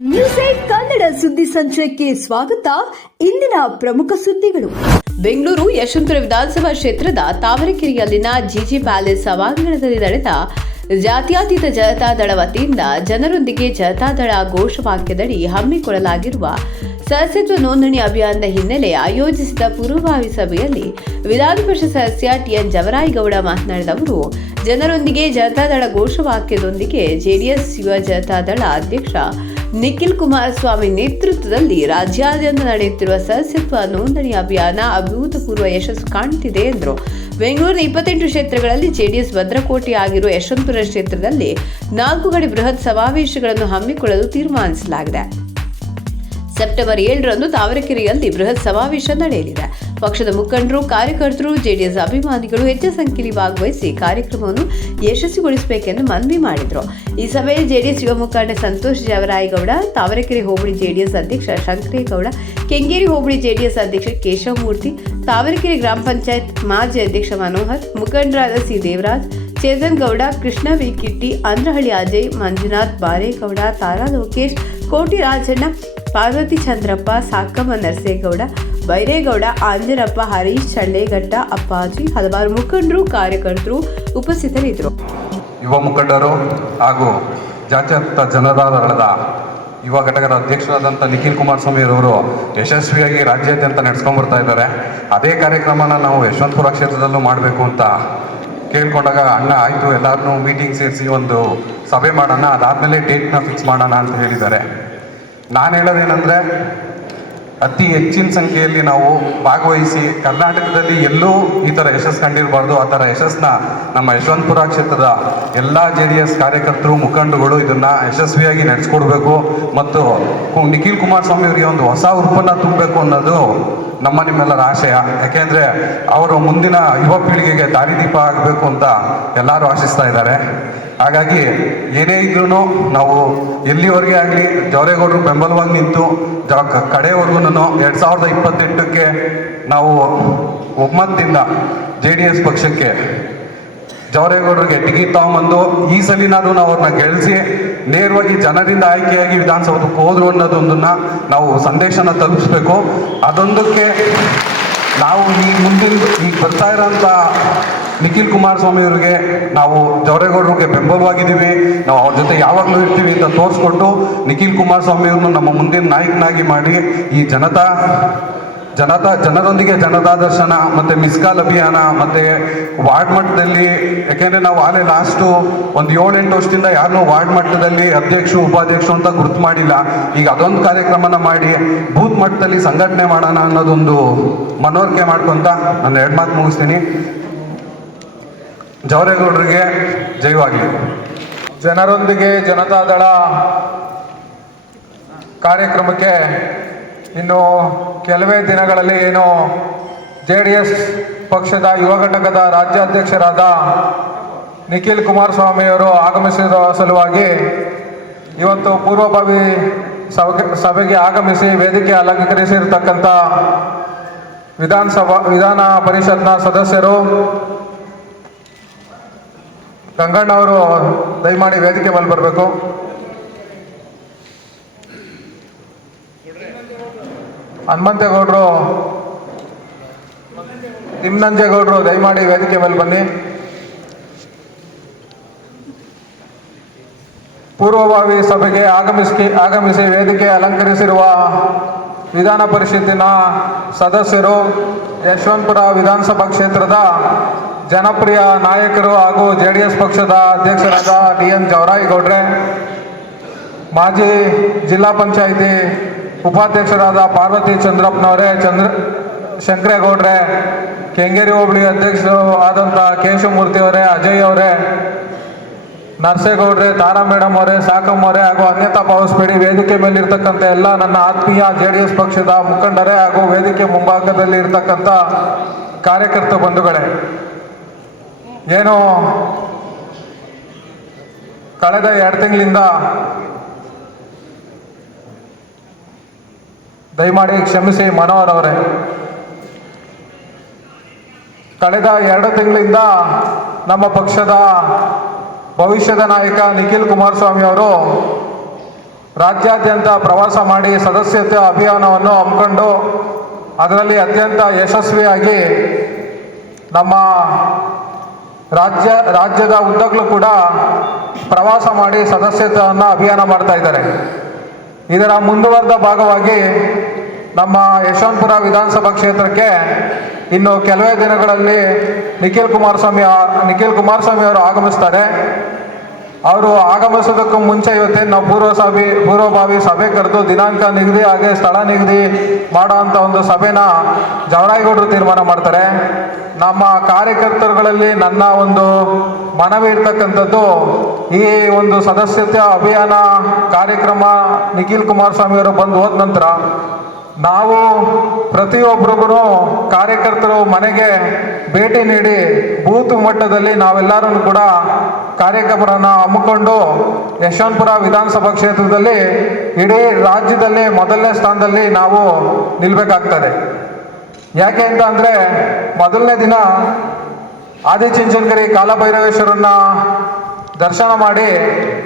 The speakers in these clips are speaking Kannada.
ನ್ಯೂಸ್ ಏಟ್ ಕನ್ನಡ ಸುದ್ದಿ ಸಂಚಯಕ್ಕೆ ಸ್ವಾಗತ. ಇಂದಿನ ಪ್ರಮುಖ ಸುದ್ದಿಗಳು. ಬೆಂಗಳೂರು ಯಶವಂತರ ವಿಧಾನಸಭಾ ಕ್ಷೇತ್ರದ ತಾವರೆಕೆರೆಯಲ್ಲಿನ ಜಿಜಿ ಪ್ಯಾಲೇಸ್ ಸಭಾಂಗಣದಲ್ಲಿ ನಡೆದ ಜಾತ್ಯತೀತ ಜನತಾದಳ ವತಿಯಿಂದ ಜನರೊಂದಿಗೆ ಜನತಾದಳ ಘೋಷವಾಕ್ಯದಡಿ ಹಮ್ಮಿಕೊಳ್ಳಲಾಗಿರುವ ಸದಸ್ಯತ್ವ ನೋಂದಣಿ ಅಭಿಯಾನದ ಹಿನ್ನೆಲೆ ಆಯೋಜಿಸಿದ ಪೂರ್ವಭಾವಿ ಸಭೆಯಲ್ಲಿ ವಿಧಾನ ಪರಿಷತ್ ಸದಸ್ಯ ಟಿಎನ್ ಜವರಾಯಿಗೌಡ ಮಾತನಾಡಿದ ಅವರು, ಜನರೊಂದಿಗೆ ಜನತಾದಳ ಘೋಷವಾಕ್ಯದೊಂದಿಗೆ ಜೆಡಿಎಸ್ ಯುವ ಜನತಾದಳ ಅಧ್ಯಕ್ಷ ನಿಖಿಲ್ ಕುಮಾರಸ್ವಾಮಿ ನೇತೃತ್ವದಲ್ಲಿ ರಾಜ್ಯಾದ್ಯಂತ ನಡೆಯುತ್ತಿರುವ ಸದಸ್ಯತ್ವ ನೋಂದಣಿ ಅಭಿಯಾನ ಅಭೂತಪೂರ್ವ ಯಶಸ್ಸು ಕಾಣುತ್ತಿದೆ ಎಂದರು. ಬೆಂಗಳೂರಿನ ಇಪ್ಪತ್ತೆಂಟು ಕ್ಷೇತ್ರಗಳಲ್ಲಿ ಜೆಡಿಎಸ್ ಭದ್ರಕೋಟೆ ಆಗಿರುವ ಯಶವಂತಪುರ ಕ್ಷೇತ್ರದಲ್ಲಿ ನಾಲ್ಕು ಕಡೆ ಬೃಹತ್ ಸಮಾವೇಶಗಳನ್ನು ಹಮ್ಮಿಕೊಳ್ಳಲು ತೀರ್ಮಾನಿಸಲಾಗಿದೆ. ಸೆಪ್ಟೆಂಬರ್ ಏಳರಂದು ತಾವರೆಕೆರೆಯಲ್ಲಿ ಬೃಹತ್ ಸಮಾವೇಶ ನಡೆಯಲಿದೆ. ಪಕ್ಷದ ಮುಖಂಡರು, ಕಾರ್ಯಕರ್ತರು, ಜೆಡಿಎಸ್ ಅಭಿಮಾನಿಗಳು ಹೆಚ್ಚಿನ ಸಂಖ್ಯೆಯಲ್ಲಿ ಭಾಗವಹಿಸಿ ಕಾರ್ಯಕ್ರಮವನ್ನು ಯಶಸ್ವಿಗೊಳಿಸಬೇಕೆಂದು ಮನವಿ ಮಾಡಿದರು. ಈ ಸಭೆಯಲ್ಲಿ ಜೆಡಿಎಸ್ ಯುವ ಮುಖಂಡ ಸಂತೋಷ್ ಜವರಾಯಗೌಡ, ತಾವರೆಕೆರೆ ಹೋಬಳಿ ಜೆಡಿಎಸ್ ಅಧ್ಯಕ್ಷ ಶಂಕರೇಗೌಡ, ಕೆಂಗೇರಿ ಹೋಬಳಿ ಜೆಡಿಎಸ್ ಅಧ್ಯಕ್ಷ ಕೇಶವಮೂರ್ತಿ, ತಾವರೆಕೆರೆ ಗ್ರಾಮ ಪಂಚಾಯತ್ ಮಾಜಿ ಅಧ್ಯಕ್ಷ ಮನೋಹರ್, ಮುಖಂಡರಾದ ಸಿ ದೇವರಾಜ್, ಚೇತನ್ ಗೌಡ, ಕೃಷ್ಣ ವಿಕಿಟ್ಟಿ ಅಂದ್ರಹಳ್ಳಿ ಅಜಯ್, ಮಂಜುನಾಥ್ ಬಾರೇಗೌಡ, ತಾರಾ ಲೋಕೇಶ್, ಕೋಟಿ ರಾಜಣ್ಣ ಪಾರ್ವತಿ ಚಂದ್ರಪ್ಪ, ಸಾಕಮ್ಮ ನರಸೇಗೌಡ ಬೈರೇಗೌಡ, ಆಂಜನಪ್ಪ, ಹರೀಶ್ ಚಳ್ಳೇಗಟ್ಟ ಅಪ್ಪಾಜಿ ಹಲವಾರು ಮುಖಂಡರು, ಕಾರ್ಯಕರ್ತರು ಉಪಸ್ಥಿತರಿದ್ದರು. ಯುವ ಮುಖಂಡರು ಹಾಗೂ ಜಾತ್ಯಂತ ಜನತಾದಳದ ಯುವ ಘಟಕದ ಅಧ್ಯಕ್ಷರಾದಂಥ ನಿಖಿಲ್ ಕುಮಾರ್ ಅವರು ಯಶಸ್ವಿಯಾಗಿ ರಾಜ್ಯಾದ್ಯಂತ ನಡೆಸ್ಕೊಂಡು ಬರ್ತಾ ಇದ್ದಾರೆ. ಅದೇ ಕಾರ್ಯಕ್ರಮನ ನಾವು ಯಶವಂತಪುರ ಕ್ಷೇತ್ರದಲ್ಲೂ ಮಾಡಬೇಕು ಅಂತ ಕೇಳ್ಕೊಂಡಾಗ, ಅಣ್ಣ, ಆಯಿತು ಎಲ್ಲರನ್ನೂ ಮೀಟಿಂಗ್ ಸೇರಿಸಿ ಒಂದು ಸಭೆ ಮಾಡೋಣ, ಅದಾದಮೇಲೆ ಡೇಟ್ನ ಫಿಕ್ಸ್ ಮಾಡೋಣ ಅಂತ ಹೇಳಿದ್ದಾರೆ. ನಾನು ಹೇಳೋದೇನಂದ್ರೆ, ಅತಿ ಹೆಚ್ಚಿನ ಸಂಖ್ಯೆಯಲ್ಲಿ ನಾವು ಭಾಗವಹಿಸಿ ಕರ್ನಾಟಕದಲ್ಲಿ ಎಲ್ಲೂ ಈ ಥರ ಯಶಸ್ಸು ಕಂಡಿರಬಾರ್ದು. ಆ ಥರ ಯಶಸ್ಸನ್ನ ನಮ್ಮ ಯಶವಂತಪುರ ಕ್ಷೇತ್ರದ ಎಲ್ಲ ಜೆ ಡಿ ಎಸ್ ಕಾರ್ಯಕರ್ತರು ಮುಖಂಡಗಳು ಇದನ್ನು ಯಶಸ್ವಿಯಾಗಿ ನಡೆಸ್ಕೊಡ್ಬೇಕು. ಮತ್ತು ನಿಖಿಲ್ ಕುಮಾರಸ್ವಾಮಿ ಅವರಿಗೆ ಒಂದು ಹೊಸ ಉತ್ಪನ್ನ ತುಂಬಬೇಕು ಅನ್ನೋದು ನಮ್ಮ ನಿಮ್ಮೆಲ್ಲರ ಆಶಯ ಯಾಕೆಂದರೆ ಅವರು ಮುಂದಿನ ಯುವ ಪೀಳಿಗೆಗೆ ದಾರಿದೀಪ ಆಗಬೇಕು ಅಂತ ಎಲ್ಲರೂ ಆಶಿಸ್ತಾ ಇದ್ದಾರೆ. ಹಾಗಾಗಿ ಏನೇ ಇದ್ರೂ ನಾವು ಎಲ್ಲಿವರೆಗೆ ಆಗಲಿ ಜವರೇಗೌಡರು ಬೆಂಬಲವಾಗಿ ನಿಂತು ಜ ಕ- ಕಡೆವರೆಗೂ ಎರಡು ಸಾವಿರದ ಇಪ್ಪತ್ತೆಂಟಕ್ಕೆ ನಾವು ಒಮ್ಮತದಿಂದ ಜೆ ಡಿ ಎಸ್ ಪಕ್ಷಕ್ಕೆ ಜವರೇಗೌಡರಿಗೆ ಟಿಕೆಟ್ ತಗೊಂಬಂದು ಈ ಸಲಿನಾದ್ರೂ ನಾವು ಅವ್ರನ್ನ ಗೆಲ್ಲಿಸಿ ನೇರವಾಗಿ ಜನರಿಂದ ಆಯ್ಕೆಯಾಗಿ ವಿಧಾನಸೌಧಕ್ಕೆ ಹೋದ್ರು ಅನ್ನೋದೊಂದನ್ನ ನಾವು ಸಂದೇಶನ ತಲುಪಿಸ್ಬೇಕು. ಅದೊಂದಕ್ಕೆ ನಾವು ಈ ಮುಂದಿನ, ಈಗ ಬರ್ತಾ ಇರೋಂಥ ನಿಖಿಲ್ ಕುಮಾರಸ್ವಾಮಿ ಅವರಿಗೆ ನಾವು ಜವರೇಗೌಡರಿಗೆ ಬೆಂಬಲವಾಗಿದ್ದೀವಿ. ನಾವು ಅವ್ರ ಜೊತೆ ಯಾವಾಗಲೂ ಇರ್ತೀವಿ ಅಂತ ತೋರಿಸ್ಕೊಟ್ಟು ನಿಖಿಲ್ ಕುಮಾರಸ್ವಾಮಿ ಅವ್ರನ್ನ ನಮ್ಮ ಮುಂದಿನ ನಾಯಕನಾಗಿ ಮಾಡಿ ಈ ಜನತಾ ಜನತಾ ಜನರೊಂದಿಗೆ ಜನತಾ ದರ್ಶನ, ಮತ್ತು ಮಿಸ್ಕಾಲ್ ಅಭಿಯಾನ, ಮತ್ತು ವಾರ್ಡ್ ಮಟ್ಟದಲ್ಲಿ, ಯಾಕೆಂದರೆ ನಾವು ಆಲೆ ಲಾಸ್ಟು ಒಂದು ಏಳೆಂಟು ವರ್ಷದಿಂದ ಯಾರನ್ನೂ ವಾರ್ಡ್ ಮಟ್ಟದಲ್ಲಿ ಅಧ್ಯಕ್ಷರು, ಉಪಾಧ್ಯಕ್ಷರು ಅಂತ ಗುರುತು ಮಾಡಿಲ್ಲ. ಈಗ ಅದೊಂದು ಕಾರ್ಯಕ್ರಮನ ಮಾಡಿ, ಬೂತ್ ಮಟ್ಟದಲ್ಲಿ ಸಂಘಟನೆ ಮಾಡೋಣ ಅನ್ನೋದೊಂದು ಮನವರಿಕೆ ಮಾಡ್ಕೊತ ನಾನು ಎರಡು ಮಾತು ಮುಗಿಸ್ತೀನಿ. ಜವರೇಗೌಡರಿಗೆ ಜೈವಾಗಲಿ. ಜನರೊಂದಿಗೆ ಜನತಾದಳ ಕಾರ್ಯಕ್ರಮಕ್ಕೆ ಇನ್ನು ಕೆಲವೇ ದಿನಗಳಲ್ಲಿ ಏನು ಜೆ ಡಿ ಎಸ್ ಪಕ್ಷದ ಯುವ ಘಟಕದ ರಾಜ್ಯಾಧ್ಯಕ್ಷರಾದ ನಿಖಿಲ್ ಕುಮಾರಸ್ವಾಮಿಯವರು ಆಗಮಿಸಿದ ಸಲುವಾಗಿ ಇವತ್ತು ಪೂರ್ವಭಾವಿ ಸಭೆ ಸಭೆಗೆ ಆಗಮಿಸಿ ವೇದಿಕೆ ಅಲಂಕರಿಸಿರ್ತಕ್ಕಂಥ ವಿಧಾನಸಭಾ ವಿಧಾನ ಪರಿಷತ್ನ ಸದಸ್ಯರು ಗಂಗಣ್ಣವರು ದಯಮಾಡಿ ವೇದಿಕೆ ಮೇಲೆ ಬರಬೇಕು. ಹನುಮಂತೇಗೌಡರು, ತಿಮ್ಮನಂಜೇಗೌಡರು, ದಯಮಾಡಿ ವೇದಿಕೆ ಮೇಲೆ ಬನ್ನಿ. ಪೂರ್ವಭಾವಿ ಸಭೆಗೆ ಆಗಮಿಸಿ ಆಗಮಿಸಿ ವೇದಿಕೆ ಅಲಂಕರಿಸಿರುವ ವಿಧಾನ ಪರಿಷತ್ತಿನ ಸದಸ್ಯರು, ಯಶವಂತಪುರ ವಿಧಾನಸಭಾ ಕ್ಷೇತ್ರದ ಜನಪ್ರಿಯ ನಾಯಕರು ಹಾಗೂ ಜೆ ಡಿ ಎಸ್ ಪಕ್ಷದ ಅಧ್ಯಕ್ಷರಾದ ಡಿ ಎನ್ ಜವರಾಯಿಗೌಡ್ರೆ ಮಾಜಿ ಜಿಲ್ಲಾ ಪಂಚಾಯಿತಿ ಉಪಾಧ್ಯಕ್ಷರಾದ ಪಾರ್ವತಿ ಚಂದ್ರಪ್ಪನವರೇ, ಚಂದ್ರ ಶಂಕರೇಗೌಡ್ರೆ, ಕೆಂಗೇರಿ ಹೋಬಳಿ ಅಧ್ಯಕ್ಷರು ಆದಂತಹ ಕೇಶವಮೂರ್ತಿ ಅವರೇ ಅಜಯ್ ಅವರೇ, ನರ್ಸೇಗೌಡ್ರೆ, ತಾರಾ ಮೇಡಮ್ ಅವರೇ, ಸಾಕಮ್ಮ ಅವರೇ ಹಾಗೂ ಅನ್ಯತಾ ಭಾವಿಸ್ಬೇಡಿ ವೇದಿಕೆ ಮೇಲೆ ಇರ್ತಕ್ಕಂಥ ಎಲ್ಲ ನನ್ನ ಆತ್ಮೀಯ ಜೆ ಡಿ ಎಸ್ ಪಕ್ಷದ ಮುಖಂಡರೇ ಹಾಗೂ ವೇದಿಕೆ ಮುಂಭಾಗದಲ್ಲಿ ಇರ್ತಕ್ಕಂಥ ಕಾರ್ಯಕರ್ತ ಬಂಧುಗಳೇ. ಏನು ಕಳೆದ ಎರಡು ತಿಂಗಳಿಂದ ದಯಮಾಡಿ ಕ್ಷಮಿಸಿ ಮನೋಹರ್ ಅವರೇ. ಕಳೆದ ಎರಡು ತಿಂಗಳಿಂದ ನಮ್ಮ ಪಕ್ಷದ ಭವಿಷ್ಯದ ನಾಯಕ ನಿಖಿಲ್ ಕುಮಾರಸ್ವಾಮಿ ಅವರು ರಾಜ್ಯಾದ್ಯಂತ ಪ್ರವಾಸ ಮಾಡಿ ಸದಸ್ಯತೆ ಅಭಿಯಾನವನ್ನು ಹಮ್ಮಿಕೊಂಡು ಅದರಲ್ಲಿ ಅತ್ಯಂತ ಯಶಸ್ವಿಯಾಗಿ ನಮ್ಮ ರಾಜ್ಯ, ರಾಜ್ಯದ ಉದ್ದಗಲೂ ಕೂಡ ಪ್ರವಾಸ ಮಾಡಿ ಸದಸ್ಯತೆಯನ್ನು ಅಭಿಯಾನ ಮಾಡ್ತಾ ಇದ್ದಾರೆ. ಇದರ ಮುಂದುವರೆದ ಭಾಗವಾಗಿ ನಮ್ಮ ಯಶವಂತಪುರ ವಿಧಾನಸಭಾ ಕ್ಷೇತ್ರಕ್ಕೆ ಇನ್ನು ಕೆಲವೇ ದಿನಗಳಲ್ಲಿ ನಿಖಿಲ್ ಕುಮಾರಸ್ವಾಮಿ ನಿಖಿಲ್ ಕುಮಾರಸ್ವಾಮಿ ಅವರು ಆಗಮಿಸ್ತಾರೆ. ಅವರು ಆಗಮಿಸೋದಕ್ಕೂ ಮುಂಚೆ ಇವತ್ತೇ ನಾವು ಪೂರ್ವ ಸಭೆ ಪೂರ್ವಭಾವಿ ಸಭೆ ಕರೆದು ದಿನಾಂಕ ನಿಗದಿ ಹಾಗೆ ಸ್ಥಳ ನಿಗದಿ ಮಾಡೋ ಅಂಥ ಒಂದು ಸಭೆನ ಜವರಾಯಗೌಡರು ತೀರ್ಮಾನ ಮಾಡ್ತಾರೆ. ನಮ್ಮ ಕಾರ್ಯಕರ್ತರುಗಳಲ್ಲಿ ನನ್ನ ಒಂದು ಮನವಿ ಇರ್ತಕ್ಕಂಥದ್ದು ಈ ಒಂದು ಸದಸ್ಯತೆ ಅಭಿಯಾನ ಕಾರ್ಯಕ್ರಮ ನಿಖಿಲ್ ಕುಮಾರಸ್ವಾಮಿ ಅವರು ಬಂದು ಹೋದ ನಂತರ ನಾವು ಪ್ರತಿಯೊಬ್ಬರಿಗೂ ಕಾರ್ಯಕರ್ತರು ಮನೆಗೆ ಭೇಟಿ ನೀಡಿ ಬೂತ್ ಮಟ್ಟದಲ್ಲಿ ನಾವೆಲ್ಲರೂ ಕೂಡ ಕಾರ್ಯಕ್ರಮವನ್ನು ಹಮ್ಮಿಕೊಂಡು ಯಶವಂತಪುರ ವಿಧಾನಸಭಾ ಕ್ಷೇತ್ರದಲ್ಲಿ ಇಡೀ ರಾಜ್ಯದಲ್ಲಿ ಮೊದಲನೇ ಸ್ಥಾನದಲ್ಲಿ ನಾವು ನಿಲ್ಬೇಕಾಗ್ತದೆ. ಯಾಕೆ ಅಂತ ಅಂದರೆ ಮೊದಲನೇ ದಿನ ಆದಿಚುಂಚನಗಿರಿ ಕಾಲಭೈರವೇಶ್ವರನ್ನ ದರ್ಶನ ಮಾಡಿ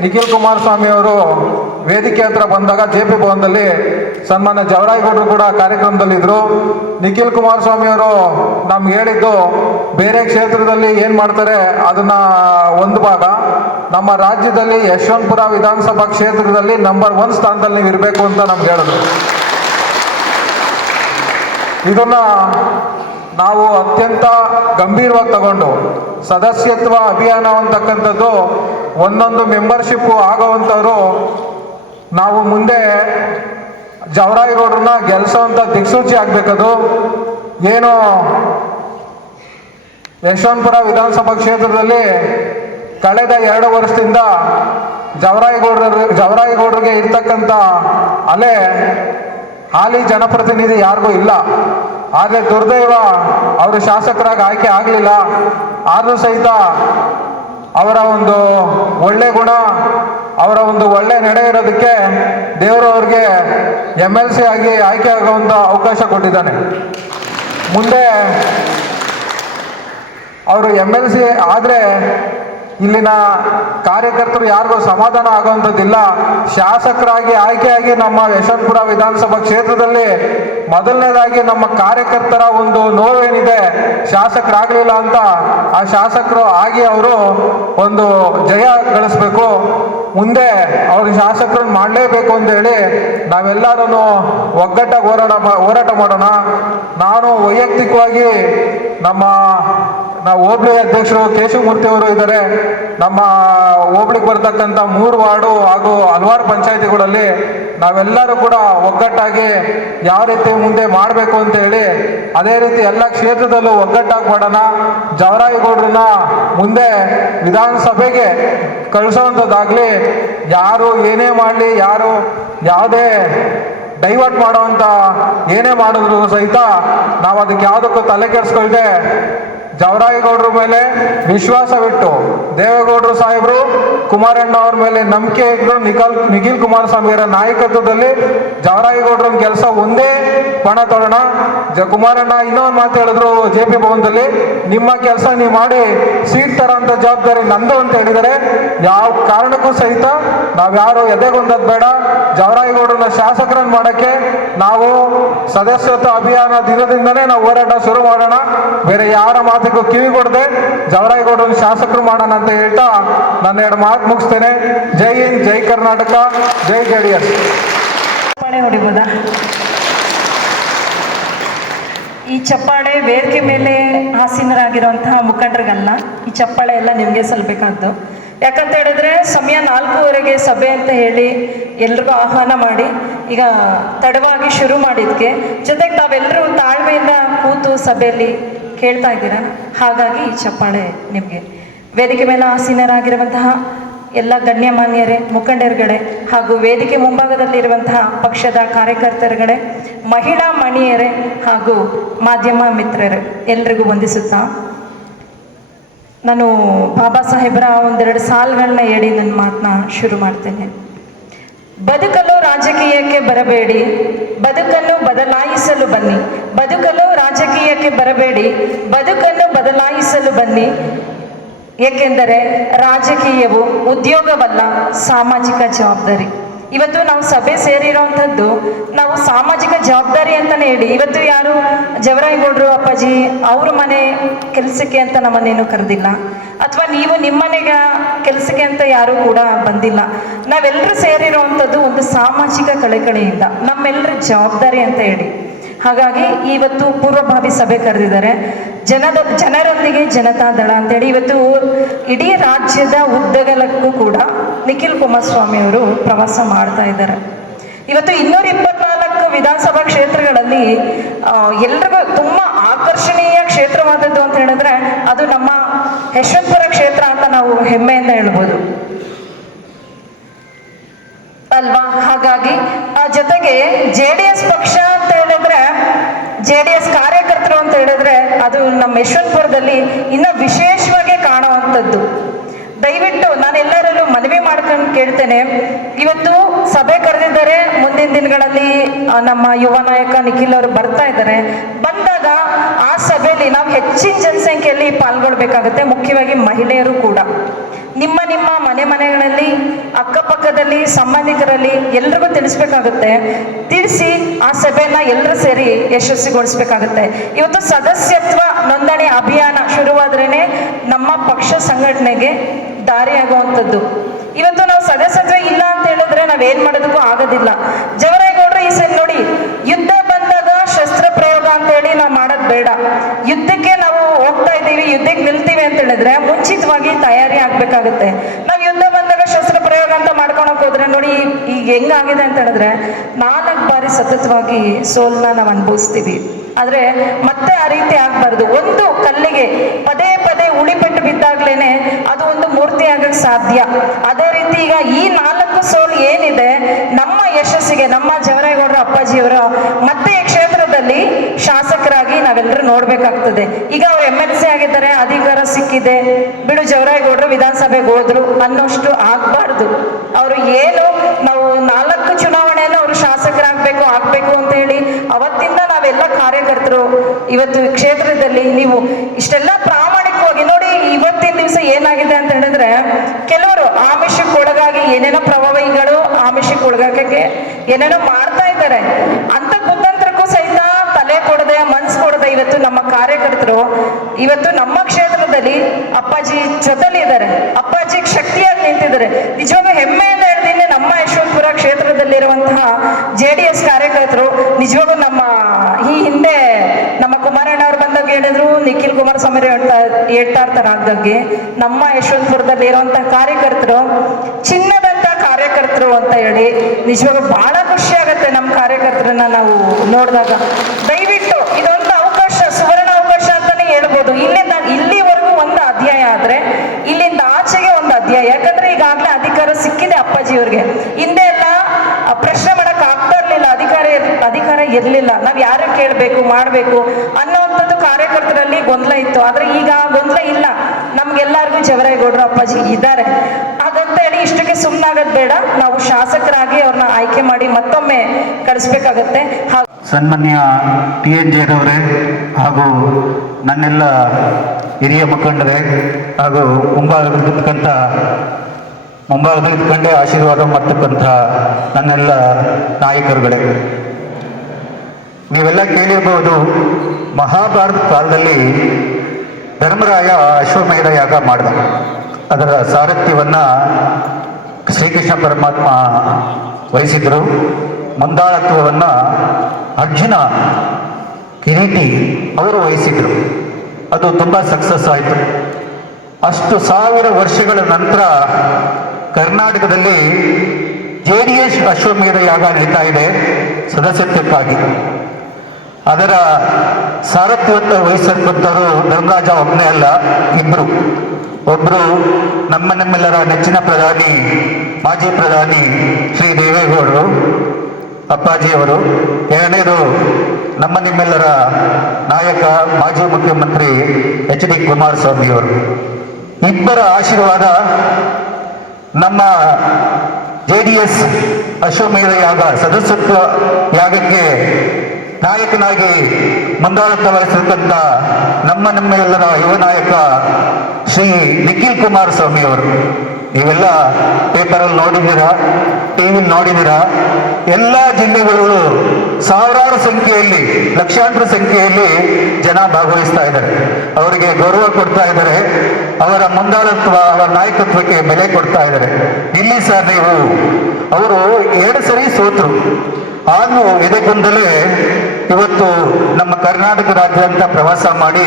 ನಿಖಿಲ್ ಕುಮಾರಸ್ವಾಮಿ ಅವರು ವೇದಿಕೆ ಹತ್ರ ಬಂದಾಗ ಜೆ ಪಿ ಭವನದಲ್ಲಿ ಸನ್ಮಾನ್ಯ ಜವರಾಯಗೌಡರು ಕೂಡ ಕಾರ್ಯಕ್ರಮದಲ್ಲಿದ್ದರು ನಿಖಿಲ್ ಕುಮಾರಸ್ವಾಮಿ ಅವರು ನಮ್ಗೆ ಹೇಳಿದ್ದು, ಬೇರೆ ಕ್ಷೇತ್ರದಲ್ಲಿ ಏನು ಮಾಡ್ತಾರೆ ಅದನ್ನ ಒಂದು ಭಾಗ. ನಮ್ಮ ರಾಜ್ಯದಲ್ಲಿ ಯಶವಂತಪುರ ವಿಧಾನಸಭಾ ಕ್ಷೇತ್ರದಲ್ಲಿ ನಂಬರ್ ಒನ್ ಸ್ಥಾನದಲ್ಲಿ ನೀವು ಇರಬೇಕು ಅಂತ ನಮ್ಗೆ ಹೇಳಿದ್ರು. ಇದನ್ನ ನಾವು ಅತ್ಯಂತ ಗಂಭೀರವಾಗಿ ತಗೊಂಡು, ಸದಸ್ಯತ್ವ ಅಭಿಯಾನ ಅಂತಕ್ಕಂಥದ್ದು ಒಂದೊಂದು ಮೆಂಬರ್ಶಿಪ್ಪು ಆಗೋವಂಥವ್ರು ನಾವು ಮುಂದೆ ಜವರಾಯಿಗೌಡ್ರನ್ನ ಗೆಲ್ಸೋವಂಥ ದಿಕ್ಸೂಚಿ ಆಗ್ಬೇಕದು. ಏನು ಯಶವಂತಪುರ ವಿಧಾನಸಭಾ ಕ್ಷೇತ್ರದಲ್ಲಿ ಕಳೆದ ಎರಡು ವರ್ಷದಿಂದ ಜವರಾಯಿಗೌಡರ ಜವರಾಯಿಗೌಡರಿಗೆ ಇರ್ತಕ್ಕಂಥ ಅಲೆ ಹಾಲಿ ಜನಪ್ರತಿನಿಧಿ ಯಾರಿಗೂ ಇಲ್ಲ. ಆದರೆ ದುರ್ದೈವ ಅವರು ಶಾಸಕರಾಗಿ ಆಯ್ಕೆ ಆಗಲಿಲ್ಲ. ಆದರೂ ಸಹಿತ ಅವರ ಒಂದು ಒಳ್ಳೆ ಗುಣ, ಅವರ ಒಂದು ಒಳ್ಳೆ ನಡೆ ಇರೋದಕ್ಕೆ ದೇವರು ಅವ್ರಿಗೆ ಎಂ ಎಲ್ ಸಿ ಆಗಿ ಆಯ್ಕೆ ಆಗುವಂತ ಅವಕಾಶ ಕೊಟ್ಟಿದ್ದಾನೆ. ಮುಂದೆ ಅವರು ಎಂ ಎಲ್ ಸಿ ಆದರೆ ಇಲ್ಲಿನ ಕಾರ್ಯಕರ್ತರು ಯಾರಿಗೂ ಸಮಾಧಾನ ಆಗುವಂಥದ್ದಿಲ್ಲ. ಶಾಸಕರಾಗಿ ಆಯ್ಕೆಯಾಗಿ ನಮ್ಮ ಯಶವಂತಪುರ ವಿಧಾನಸಭಾ ಕ್ಷೇತ್ರದಲ್ಲಿ ಮೊದಲನೇದಾಗಿ ನಮ್ಮ ಕಾರ್ಯಕರ್ತರ ಒಂದು ನೋವೇನಿದೆ ಶಾಸಕರಾಗಲಿಲ್ಲ ಅಂತ ಆ ಶಾಸಕರು ಆಗಿ ಅವರು ಒಂದು ಜಯ ಗಳಿಸ್ಬೇಕು. ಮುಂದೆ ಅವ್ರ ಶಾಸಕರನ್ನು ಮಾಡಲೇಬೇಕು ಅಂತ ಹೇಳಿ ನಾವೆಲ್ಲರೂ ಒಗ್ಗಟ್ಟಾಗಿ ಹೋರಾಟ ಹೋರಾಟ ಮಾಡೋಣ. ನಾನು ವೈಯಕ್ತಿಕವಾಗಿ ನಮ್ಮ ನಾವು ಹೋಬಳಿ ಅಧ್ಯಕ್ಷರು ಕೇಶವಮೂರ್ತಿ ಅವರು ಇದ್ದಾರೆ. ನಮ್ಮ ಹೋಬಳಿಗೆ ಬರ್ತಕ್ಕಂಥ ಮೂರು ವಾರ್ಡು ಹಾಗೂ ಹಲವಾರು ಪಂಚಾಯತಿಗಳಲ್ಲಿ ನಾವೆಲ್ಲರೂ ಕೂಡ ಒಗ್ಗಟ್ಟಾಗಿ ಯಾವ ರೀತಿ ಮುಂದೆ ಮಾಡಬೇಕು ಅಂತ ಹೇಳಿ, ಅದೇ ರೀತಿ ಎಲ್ಲ ಕ್ಷೇತ್ರದಲ್ಲೂ ಒಗ್ಗಟ್ಟಾಗಿ ಮಾಡೋಣ. ಜವರಾಯಿಗೌಡ್ರನ್ನ ಮುಂದೆ ವಿಧಾನಸಭೆಗೆ ಕಳಿಸೋವಂಥದ್ದಾಗಲಿ, ಯಾರು ಏನೇ ಮಾಡಲಿ, ಯಾರು ಯಾವುದೇ ಡೈವರ್ಟ್ ಮಾಡೋವಂಥ ಏನೇ ಮಾಡಿದ್ರು ಸಹಿತ ನಾವು ಅದಕ್ಕೆ ಯಾವುದಕ್ಕೂ ತಲೆ ಕೆಡಿಸ್ಕೊಳ್ದೆ ಜವರಾಯಗೌಡರ ಮೇಲೆ ವಿಶ್ವಾಸವಿಟ್ಟು ದೇವೇಗೌಡರು ಸಾಹೇಬರು, ಕುಮಾರಣ್ಣ ಅವ್ರ ಮೇಲೆ ನಂಬಿಕೆ ಇದ್ರು ನಿಖಲ್, ನಿಖಿಲ್ ಕುಮಾರಸ್ವಾಮಿ ಅವರ ನಾಯಕತ್ವದಲ್ಲಿ ಜವರಾಯಗೌಡರ ಕೆಲಸ ಒಂದೇ ಪಣ ತೋರಣ ಜ, ಕುಮಾರಣ್ಣ, ಇನ್ನೊಂದು ಮಾತು ಹೇಳಿದ್ರು ಜೆ ಪಿ ಭವನದಲ್ಲಿ, ನಿಮ್ಮ ಕೆಲಸ ನೀವು ಮಾಡಿ, ಸೀಟ್ ತರೋಂಥ ಜವಾಬ್ದಾರಿ ನಂದು ಅಂತ ಹೇಳಿದರೆ ಯಾವ ಕಾರಣಕ್ಕೂ ಸಹಿತ ನಾವ್ಯಾರು ಎದೆಗೊಂದದ್ ಬೇಡ. ಜವರಾಯಗೌಡರನ್ನ ಶಾಸಕರನ್ನ ಮಾಡಕ್ಕೆ ನಾವು ಸದಸ್ಯತ್ವ ಅಭಿಯಾನ ದಿನದಿಂದನೇ ನಾವು ಹೋರಾಟ ಶುರು ಮಾಡೋಣ. ಬೇರೆ ಯಾರ ಮಾತಿಗೂ ಕಿವಿ ಕೊಡದೆ ಜವರಾಯಗೌಡರನ್ನ ಶಾಸಕರು ಮಾಡೋಣ ಅಂತ ಹೇಳ್ತಾ ನನ್ನ ಎರಡು ಮಾತು ಮುಗಿಸ್ತೇನೆ. ಜೈ ಹಿಂದ್, ಜೈ ಕರ್ನಾಟಕ, ಜೈ ಜೆ ಡಿ ಎಸ್. ಈ ಚಪ್ಪಾಳೆ ವೇದಿಕೆ ಮೇಲೆ ಆಸೀನರಾಗಿರುವಂತಹ ಮುಖಂಡರಿಗಲ್ಲ ಈ ಚಪ್ಪಾಳೆ ಎಲ್ಲ ನಿಮಗೆ ಸಲ್ಲಬೇಕಾದ್ದು ಯಾಕಂತ ಹೇಳಿದ್ರೆ ಸಮಯ ನಾಲ್ಕೂವರೆಗೆ ಸಭೆ ಅಂತ ಹೇಳಿ ಎಲ್ರಿಗೂ ಆಹ್ವಾನ ಮಾಡಿ, ಈಗ ತಡವಾಗಿ ಶುರು ಮಾಡಿದ್ಕೆ. ಜೊತೆಗೆ ತಾವೆಲ್ಲರೂ ತಾಳ್ಮೆಯಿಂದ ಕೂತು ಸಭೆಯಲ್ಲಿ ಕೇಳ್ತಾ ಇದ್ದೀರಾ? ಹಾಗಾಗಿ ಈ ಚಪ್ಪಾಳೆ ನಿಮಗೆ. ವೇದಿಕೆ ಮೇಲೆ ಆಸೀನರಾಗಿರುವಂತಹ ಎಲ್ಲ ಗಣ್ಯಮಾನ್ಯರೇ, ಮುಖಂಡರುಗಳೇ ಹಾಗೂ ವೇದಿಕೆ ಮುಂಭಾಗದಲ್ಲಿರುವಂತಹ ಪಕ್ಷದ ಕಾರ್ಯಕರ್ತರುಗಳೇ, ಮಹಿಳಾ ಮಣಿಯರೇ ಹಾಗೂ ಮಾಧ್ಯಮ ಮಿತ್ರರೇ, ಎಲ್ರಿಗೂ ವಂದಿಸುತ್ತಾ? ನಾನು ಬಾಬಾ ಸಾಹೇಬರ ಒಂದೆರಡು ಸಾಲುಗಳನ್ನ ಹೇಳಿ ನನ್ನ ಮಾತನ್ನ ಶುರು ಮಾಡ್ತೇನೆ. ಬದುಕಲು ರಾಜಕೀಯಕ್ಕೆ ಬರಬೇಡಿ. ಬದುಕನ್ನು ಬದಲಾಯಿಸಲು ಬನ್ನಿ. ಬದುಕಲು ರಾಜಕೀಯಕ್ಕೆ ಬರಬೇಡಿ. ಬದುಕನ್ನು ಬದಲಾಯಿಸಲು ಬನ್ನಿ. ಏಕೆಂದರೆ ರಾಜಕೀಯವು ಉದ್ಯೋಗವಲ್ಲ, ಸಾಮಾಜಿಕ ಜವಾಬ್ದಾರಿ. ಇವತ್ತು ನಾವು ಸಭೆ ಸೇರಿರೋವಂಥದ್ದು, ನಾವು ಸಾಮಾಜಿಕ ಜವಾಬ್ದಾರಿ ಅಂತಲೇ ಹೇಳಿ, ಇವತ್ತು ಯಾರು ಜವರಾಯಗೌಡರು ಅಪ್ಪಾಜಿ ಅವ್ರ ಮನೆ ಕೆಲಸಕ್ಕೆ ಅಂತ ನಮ್ಮನ್ನೇನು ಕರೆದಿಲ್ಲ. ಅಥವಾ ನೀವು ನಿಮ್ಮನೆಗೆ ಕೆಲಸಕ್ಕೆ ಅಂತ ಯಾರು ಕೂಡ ಬಂದಿಲ್ಲ. ನಾವೆಲ್ಲರೂ ಸೇರಿರುವಂಥದ್ದು ಒಂದು ಸಾಮಾಜಿಕ ಕಳಕಳಿಯಿಂದ ನಮ್ಮೆಲ್ಲರ ಜವಾಬ್ದಾರಿ ಅಂತ ಹೇಳಿ. ಹಾಗಾಗಿ ಇವತ್ತು ಪೂರ್ವಭಾವಿ ಸಭೆ ಕರೆದಿದ್ದಾರೆ. ಜನದ, ಜನರೊಂದಿಗೆ ಜನತಾ ದಳ ಅಂತೇಳಿ ಇವತ್ತು ಇಡೀ ರಾಜ್ಯದ ಉದ್ದಗಲಕ್ಕೂ ಕೂಡ ನಿಖಿಲ್ ಕುಮಾರಸ್ವಾಮಿ ಅವರು ಪ್ರವಾಸ ಮಾಡ್ತಾ ಇದ್ದಾರೆ. ಇವತ್ತು ಇನ್ನೂರ ಇಪ್ಪತ್ನಾಲ್ಕು ವಿಧಾನಸಭಾ ಕ್ಷೇತ್ರಗಳಲ್ಲಿ ಎಲ್ರಿಗೂ ತುಂಬಾ ಆಕರ್ಷಣೀಯ ಕ್ಷೇತ್ರವಾದದ್ದು ಅಂತ ಹೇಳಿದ್ರೆ ಅದು ನಮ್ಮ ಯಶವಂತಪುರ ಕ್ಷೇತ್ರ ಅಂತ ನಾವು ಹೆಮ್ಮೆಯಿಂದ ಹೇಳ್ಬೋದು. ಅಲ್ವಾ? ಹಾಗಾಗಿ ಆ ಜೊತೆಗೆ ಜೆ ಪಕ್ಷ ಅಂತ ಹೇಳಿದ್ರೆ ಜೆ ಡಿ ಎಸ್ ಕಾರ್ಯಕರ್ತರು ಅಂತ ಹೇಳಿದ್ರೆ ಅದು ನಮ್ಮ ಯಶವಂತಪುರದಲ್ಲಿ ಇನ್ನ ವಿಶೇಷವಾಗಿ ಕಾಣುವಂಥದ್ದು. ದಯವಿಟ್ಟು ನಾನು ಎಲ್ಲರಲ್ಲೂ ಮನವಿ ಮಾಡ್ಕೊಂಡು ಕೇಳ್ತೇನೆ. ಇವತ್ತು ಸಭೆ ಕರೆದಿದ್ದಾರೆ ಮುಂದಿನ ದಿನಗಳಲ್ಲಿ ನಮ್ಮ ಯುವ ನಾಯಕ ನಿಖಿಲ್ ಅವರು ಬರ್ತಾ ಇದ್ದಾರೆ. ಬಂದಾಗ ಆ ನಾವು ಹೆಚ್ಚಿನ ಜನಸಂಖ್ಯೆಯಲ್ಲಿ ಪಾಲ್ಗೊಳ್ಬೇಕಾಗುತ್ತೆ, ಮುಖ್ಯವಾಗಿ ಮಹಿಳೆಯರು ಕೂಡ. ನಿಮ್ಮ ನಿಮ್ಮ ಮನೆ ಮನೆಗಳಲ್ಲಿ, ಅಕ್ಕಪಕ್ಕದಲ್ಲಿ, ಸಂಬಂಧಿಕರಲ್ಲಿ ಎಲ್ರಿಗೂ ತಿಳಿಸ್ಬೇಕಾಗುತ್ತೆ, ತಿಳಿಸಿ ಆ ಸಭೆಯನ್ನ ಎಲ್ಲರೂ ಸೇರಿ ಯಶಸ್ವಿಗೊಳಿಸ್ಬೇಕಾಗುತ್ತೆ. ಇವತ್ತು ಸದಸ್ಯತ್ವ ನೋಂದಣಿ ಅಭಿಯಾನ ಶುರುವಾದ್ರೇನೆ ನಮ್ಮ ಪಕ್ಷ ಸಂಘಟನೆಗೆ ದಾರಿಯಾಗುವಂಥದ್ದು. ಇವತ್ತು ನಾವು ಸದಸ್ಯತ್ವ ಇಲ್ಲ ಅಂತ ಹೇಳಿದ್ರೆ ನಾವೇನ್ ಮಾಡೋದಕ್ಕೂ ಆಗೋದಿಲ್ಲ. ಜವರೇಗೌಡರು ಈ ಸರಿ ನೋಡಿ, ಯುದ್ಧ ಬೇಡ. ಯುದ್ಧಕ್ಕೆ ನಾವು ಹೋಗ್ತಾ ಇದ್ದೀವಿ, ಯುದ್ಧಕ್ಕೆ ನಿಲ್ತೀವಿ ಅಂತ ಹೇಳಿದ್ರೆ ಮುಂಚಿತವಾಗಿ ತಯಾರಿ ಆಗ್ಬೇಕಾಗುತ್ತೆ. ನಾವು ಯುದ್ಧ ಬಂದಾಗ ಶಸ್ತ್ರ ಪ್ರಯೋಗ ಅಂತ ಮಾಡ್ಕೊಳಕ್ ಹೋದ್ರೆ ನೋಡಿ ಈಗ ಹೆಂಗಾಗಿದೆ ಅಂತ ಹೇಳಿದ್ರೆ ನಾಲ್ಕು ಬಾರಿ ಸತತವಾಗಿ ಸೋಲ್ನ ನಾವು ಅನುಭವಿಸ್ತೀವಿ. ಆದ್ರೆ ಮತ್ತೆ ಆ ರೀತಿ ಆಗ್ಬಾರ್ದು. ಒಂದು ಕಲ್ಲಿಗೆ ಪದೇ ಪದೇ ಉಳಿಪೆಟ್ಟು ಬಿದ್ದಾಗ್ಲೇನೆ ಅದು ಒಂದು ಮೂರ್ತಿ ಆಗಕ್ ಸಾಧ್ಯ. ಅದೇ ರೀತಿ ಈಗ ಈ ನಾಲ್ಕು ಸೋಲ್ ಏನಿದೆ, ನಮ್ಮ ಯಶಸ್ಸಿಗೆ, ನಮ್ಮ ಜವರೇಗೌಡರ ಅಪ್ಪಾಜಿಯವರ ಮತ್ತೆ ಈ ಕ್ಷೇತ್ರದಲ್ಲಿ ಶಾಸಕರಾಗಿ ನಾವೆಲ್ಲರೂ ನೋಡ್ಬೇಕಾಗ್ತದೆ. ಈಗ ಅವ್ರು ಎಂ ಎಲ್ ಸಿ ಆಗಿದ್ದಾರೆ, ಅಧಿಕಾರ ಸಿಕ್ಕಿದೆ. ಬಿಡು ಜವರೇಗೌಡರು ವಿಧಾನಸಭೆಗೆ ಹೋದ್ರು, ಅನ್ನೋಷ್ಟು ಆಗ್ಬಾರ್ದು. ಅವರು ಏನು, ನಾವು ನಾಲ್ಕು ಚುನಾವಣೆಯನ್ನು ಅವರು ಶಾಸಕರಾಗ್ಬೇಕು, ಆಗ್ಬೇಕು ಅಂತ ಹೇಳಿ, ಅವತ್ತಿಂದ ನಾವೆಲ್ಲ ಕಾರ್ಯಕರ್ತರು. ಇವತ್ತು ಕ್ಷೇತ್ರದಲ್ಲಿ ನೀವು ಇಷ್ಟೆಲ್ಲ ಪ್ರಾಮಾಣಿಕವಾಗಿ ನೋಡಿ, ಇವತ್ತಿನ ದಿವಸ ಏನಾಗಿದೆ ಅಂತ ಹೇಳಿದ್ರೆ, ಕೆಲವರು ಆಮಿಷಕ್ಕೆ ಒಳಗಾಗಿ ಏನೇನೋ ಪ್ರಭಾವಿಗಳು ಆಮಿಷಕ್ಕೆ ಒಳಗಾಗಕ್ಕೆ ಏನೇನೋ ಮಾಡ್ತಾ ಇದ್ದಾರೆ. ಅಂತ ಕುತಂತ್ರಕ್ಕೂ ಸಹಿತ ತಲೆ ಕೊಡದೆ ಇವತ್ತು ನಮ್ಮ ಕಾರ್ಯಕರ್ತರು, ಇವತ್ತು ನಮ್ಮ ಕ್ಷೇತ್ರದಲ್ಲಿ ಅಪ್ಪಾಜಿ ಜೊತೆಲಿದ್ದಾರೆ ಅಪ್ಪಾಜಿ ಶಕ್ತಿಯಾಗಿ ನಿಂತಿದ್ದಾರೆ. ನಿಜವಾಗ್ಲೂ ಹೆಮ್ಮೆಯಿಂದ ಹೇಳ್ತೀನಿ, ನಮ್ಮ ಯಶವಂತಪುರ ಕ್ಷೇತ್ರದಲ್ಲಿರುವಂತಹ ಜೆ ಡಿ ಎಸ್ ಕಾರ್ಯಕರ್ತರು, ನಿಜವಾಗ್ಲೂ ನಮ್ಮ ಈ ಹಿಂದೆ ನಮ್ಮ ಕುಮಾರಣ್ಣ ಅವ್ರು ಬಂದಾಗ ಹೇಳಿದ್ರು, ನಿಖಿಲ್ ಕುಮಾರಸ್ವಾಮಿ ಹೇಳ್ತಾ ಹೇಳ್ತಾ ಇರ್ತಾರೆ ಆಗ್ದಾಗೆ ನಮ್ಮ ಯಶವಂತಪುರದಲ್ಲಿ ಇರುವಂತಹ ಕಾರ್ಯಕರ್ತರು, ಚಿನ್ನದಂತ ಕಾರ್ಯಕರ್ತರು ಅಂತ ಹೇಳಿ, ನಿಜವಾಗ್ಲೂ ಬಹಳ ಖುಷಿ ಆಗುತ್ತೆ ನಮ್ಮ ಕಾರ್ಯಕರ್ತರನ್ನ ನಾವು ನೋಡಿದಾಗ. ದಯವಿಟ್ಟು ಅವಕಾಶ ಹೇಳ್ಬೋದು ಇಲ್ಲಿಂದ ಇಲ್ಲಿವರೆಗೂ ಒಂದು ಅಧ್ಯಾಯ ಆದ್ರೆ ಇಲ್ಲಿಂದ ಆಚೆಗೆ ಒಂದು ಅಧ್ಯಾಯ. ಯಾಕಂದ್ರೆ ಈಗಾಗಲೇ ಅಧಿಕಾರ ಸಿಕ್ಕಿದೆ ಅಪ್ಪಾಜಿಯವ್ರಿಗೆ. ಹಿಂದೆ ಎಲ್ಲ ಪ್ರಶ್ನೆ ಮಾಡಕ್ ಆಗ್ತಾ ಇರ್ಲಿಲ್ಲ. ಅಧಿಕಾರ ಅಧಿಕಾರ ಇರ್ಲಿಲ್ಲ. ನಾವ್ ಯಾರ ಕೇಳ್ಬೇಕು, ಮಾಡ್ಬೇಕು ಅನ್ನೋವಂಥದ್ದು ಕಾರ್ಯಕರ್ತರಲ್ಲಿ ಗೊಂದಲ ಇತ್ತು. ಆದ್ರೆ ಈಗ ಗೊಂದಲ ಇಲ್ಲ. ನಮ್ಗೆಲ್ಲರಿಗೂ ಜವರೇಗೌಡರು ಅಪ್ಪಾಜಿ ಇದ್ದಾರೆ. ಹಾಗಂತ ಹೇಳಿ ಇಷ್ಟಕ್ಕೆ ಸುಮ್ಮನಾಗೋದು ಬೇಡ. ನಾವು ಶಾಸಕರಾಗಿ ಅವ್ರನ್ನ ಆಯ್ಕೆ ಮಾಡಿ ಮತ್ತೊಮ್ಮೆ ಕಳಿಸ್ಬೇಕಾಗತ್ತೆ ಸನ್ಮಾನ್ಯ ಟಿ ಎನ್ ಹಾಗೂ ನನ್ನೆಲ್ಲ ಹಿರಿಯ ಮುಖಂಡರೇ ಹಾಗೂ ಮುಂಭಾಗದಲ್ಲಿರ್ತಕ್ಕಂಥ ಮುಂಭಾಗದಲ್ಲಿದ್ದುಕೊಂಡೇ ಆಶೀರ್ವಾದ ಮಾಡ್ತಕ್ಕಂಥ ನನ್ನೆಲ್ಲ ನಾಯಕರುಗಳೇ. ನೀವೆಲ್ಲ ಕೇಳಿರ್ಬೋದು ಮಹಾಭಾರತ ಕಾಲದಲ್ಲಿ ಧರ್ಮರಾಯ ಅಶ್ವಮೇಧ ಯಾಗ ಮಾಡಿದ. ಅದರ ಸಾರಥ್ಯವನ್ನ ಶ್ರೀಕೃಷ್ಣ ಪರಮಾತ್ಮ ವಹಿಸಿದ್ರು. ಮಂದಾಳತ್ವವನ್ನ ಅರ್ಜುನ ಕಿರೀಟಿ ಅವರು ವಹಿಸಿದ್ರು. ಅದು ತುಂಬ ಸಕ್ಸಸ್ ಆಯಿತು. ಅಷ್ಟು ಸಾವಿರ ವರ್ಷಗಳ ನಂತರ ಕರ್ನಾಟಕದಲ್ಲಿ ಜೆ ಡಿ ಎಸ್ ಅಶ್ವಮೇಧ ಯಾಗ ನಡೀತಾ ಇದೆ ಸದಸ್ಯತ್ವಕ್ಕಾಗಿ. ಅದರ ಸಾರಥ್ಯವನ್ನು ವಹಿಸತಕ್ಕಂಥದ್ದು ಗಂಗಾಜ ಒಬ್ಬನೇ ಅಲ್ಲ, ಇಬ್ರು. ಒಬ್ರು ನಮ್ಮ ನಮ್ಮೆಲ್ಲರ ನೆಚ್ಚಿನ ಪ್ರಧಾನಿ, ಮಾಜಿ ಪ್ರಧಾನಿ ಶ್ರೀ ದೇವೇಗೌಡರು, ಅಪ್ಪಾಜಿಯವರು. ಎರಡನೇದು ನಮ್ಮ ನಿಮ್ಮೆಲ್ಲರ ನಾಯಕ, ಮಾಜಿ ಮುಖ್ಯಮಂತ್ರಿ ಎಚ್ ಡಿ ಕುಮಾರಸ್ವಾಮಿಯವರು. ಇಬ್ಬರ ಆಶೀರ್ವಾದ ನಮ್ಮ ಜೆ ಡಿ ಎಸ್ ಅಶ್ವಮೇಧ ಯಾಗ ಸದಸ್ಯತ್ವ ಯಾಗಕ್ಕೆ ನಾಯಕನಾಗಿ ಮುಂದಾಳತ್ವ ವಹಿಸಿರ್ತಕ್ಕಂಥ ನಮ್ಮ ನಮ್ಮೆಲ್ಲರ ಯುವ ನಾಯಕ ಶ್ರೀ ನಿಖಿಲ್ ಕುಮಾರಸ್ವಾಮಿ ಅವರು. ನೀವೆಲ್ಲ ಪೇಪರಲ್ಲಿ ನೋಡಿದ್ದೀರಾ? ಟಿವಿ ನೋಡಿದ್ದೀರಾ? ಎಲ್ಲ ಜಿಲ್ಲೆಗಳು ಸಾವಿರಾರು ಸಂಖ್ಯೆಯಲ್ಲಿ, ಲಕ್ಷಾಂತರ ಸಂಖ್ಯೆಯಲ್ಲಿ ಜನ ಭಾಗವಹಿಸ್ತಾ ಇದ್ದಾರೆ. ಅವರಿಗೆ ಗೌರವ ಕೊಡ್ತಾ ಇದ್ದಾರೆ. ಅವರ ಮುಂದಾಳತ್ವ, ಅವರ ನಾಯಕತ್ವಕ್ಕೆ ಬೆಲೆ ಕೊಡ್ತಾ ಇದ್ದಾರೆ. ಇಲ್ಲಿ ಸರ್ ನೀವು, ಅವರು ಎರಡು ಸರಿ ಸೋತರು. ಆದ್ರೂ ಇದಕ್ಕೊಂದಲೇ ಇವತ್ತು ನಮ್ಮ ಕರ್ನಾಟಕ ರಾಜ್ಯಾದ್ಯಂತ ಪ್ರವಾಸ ಮಾಡಿ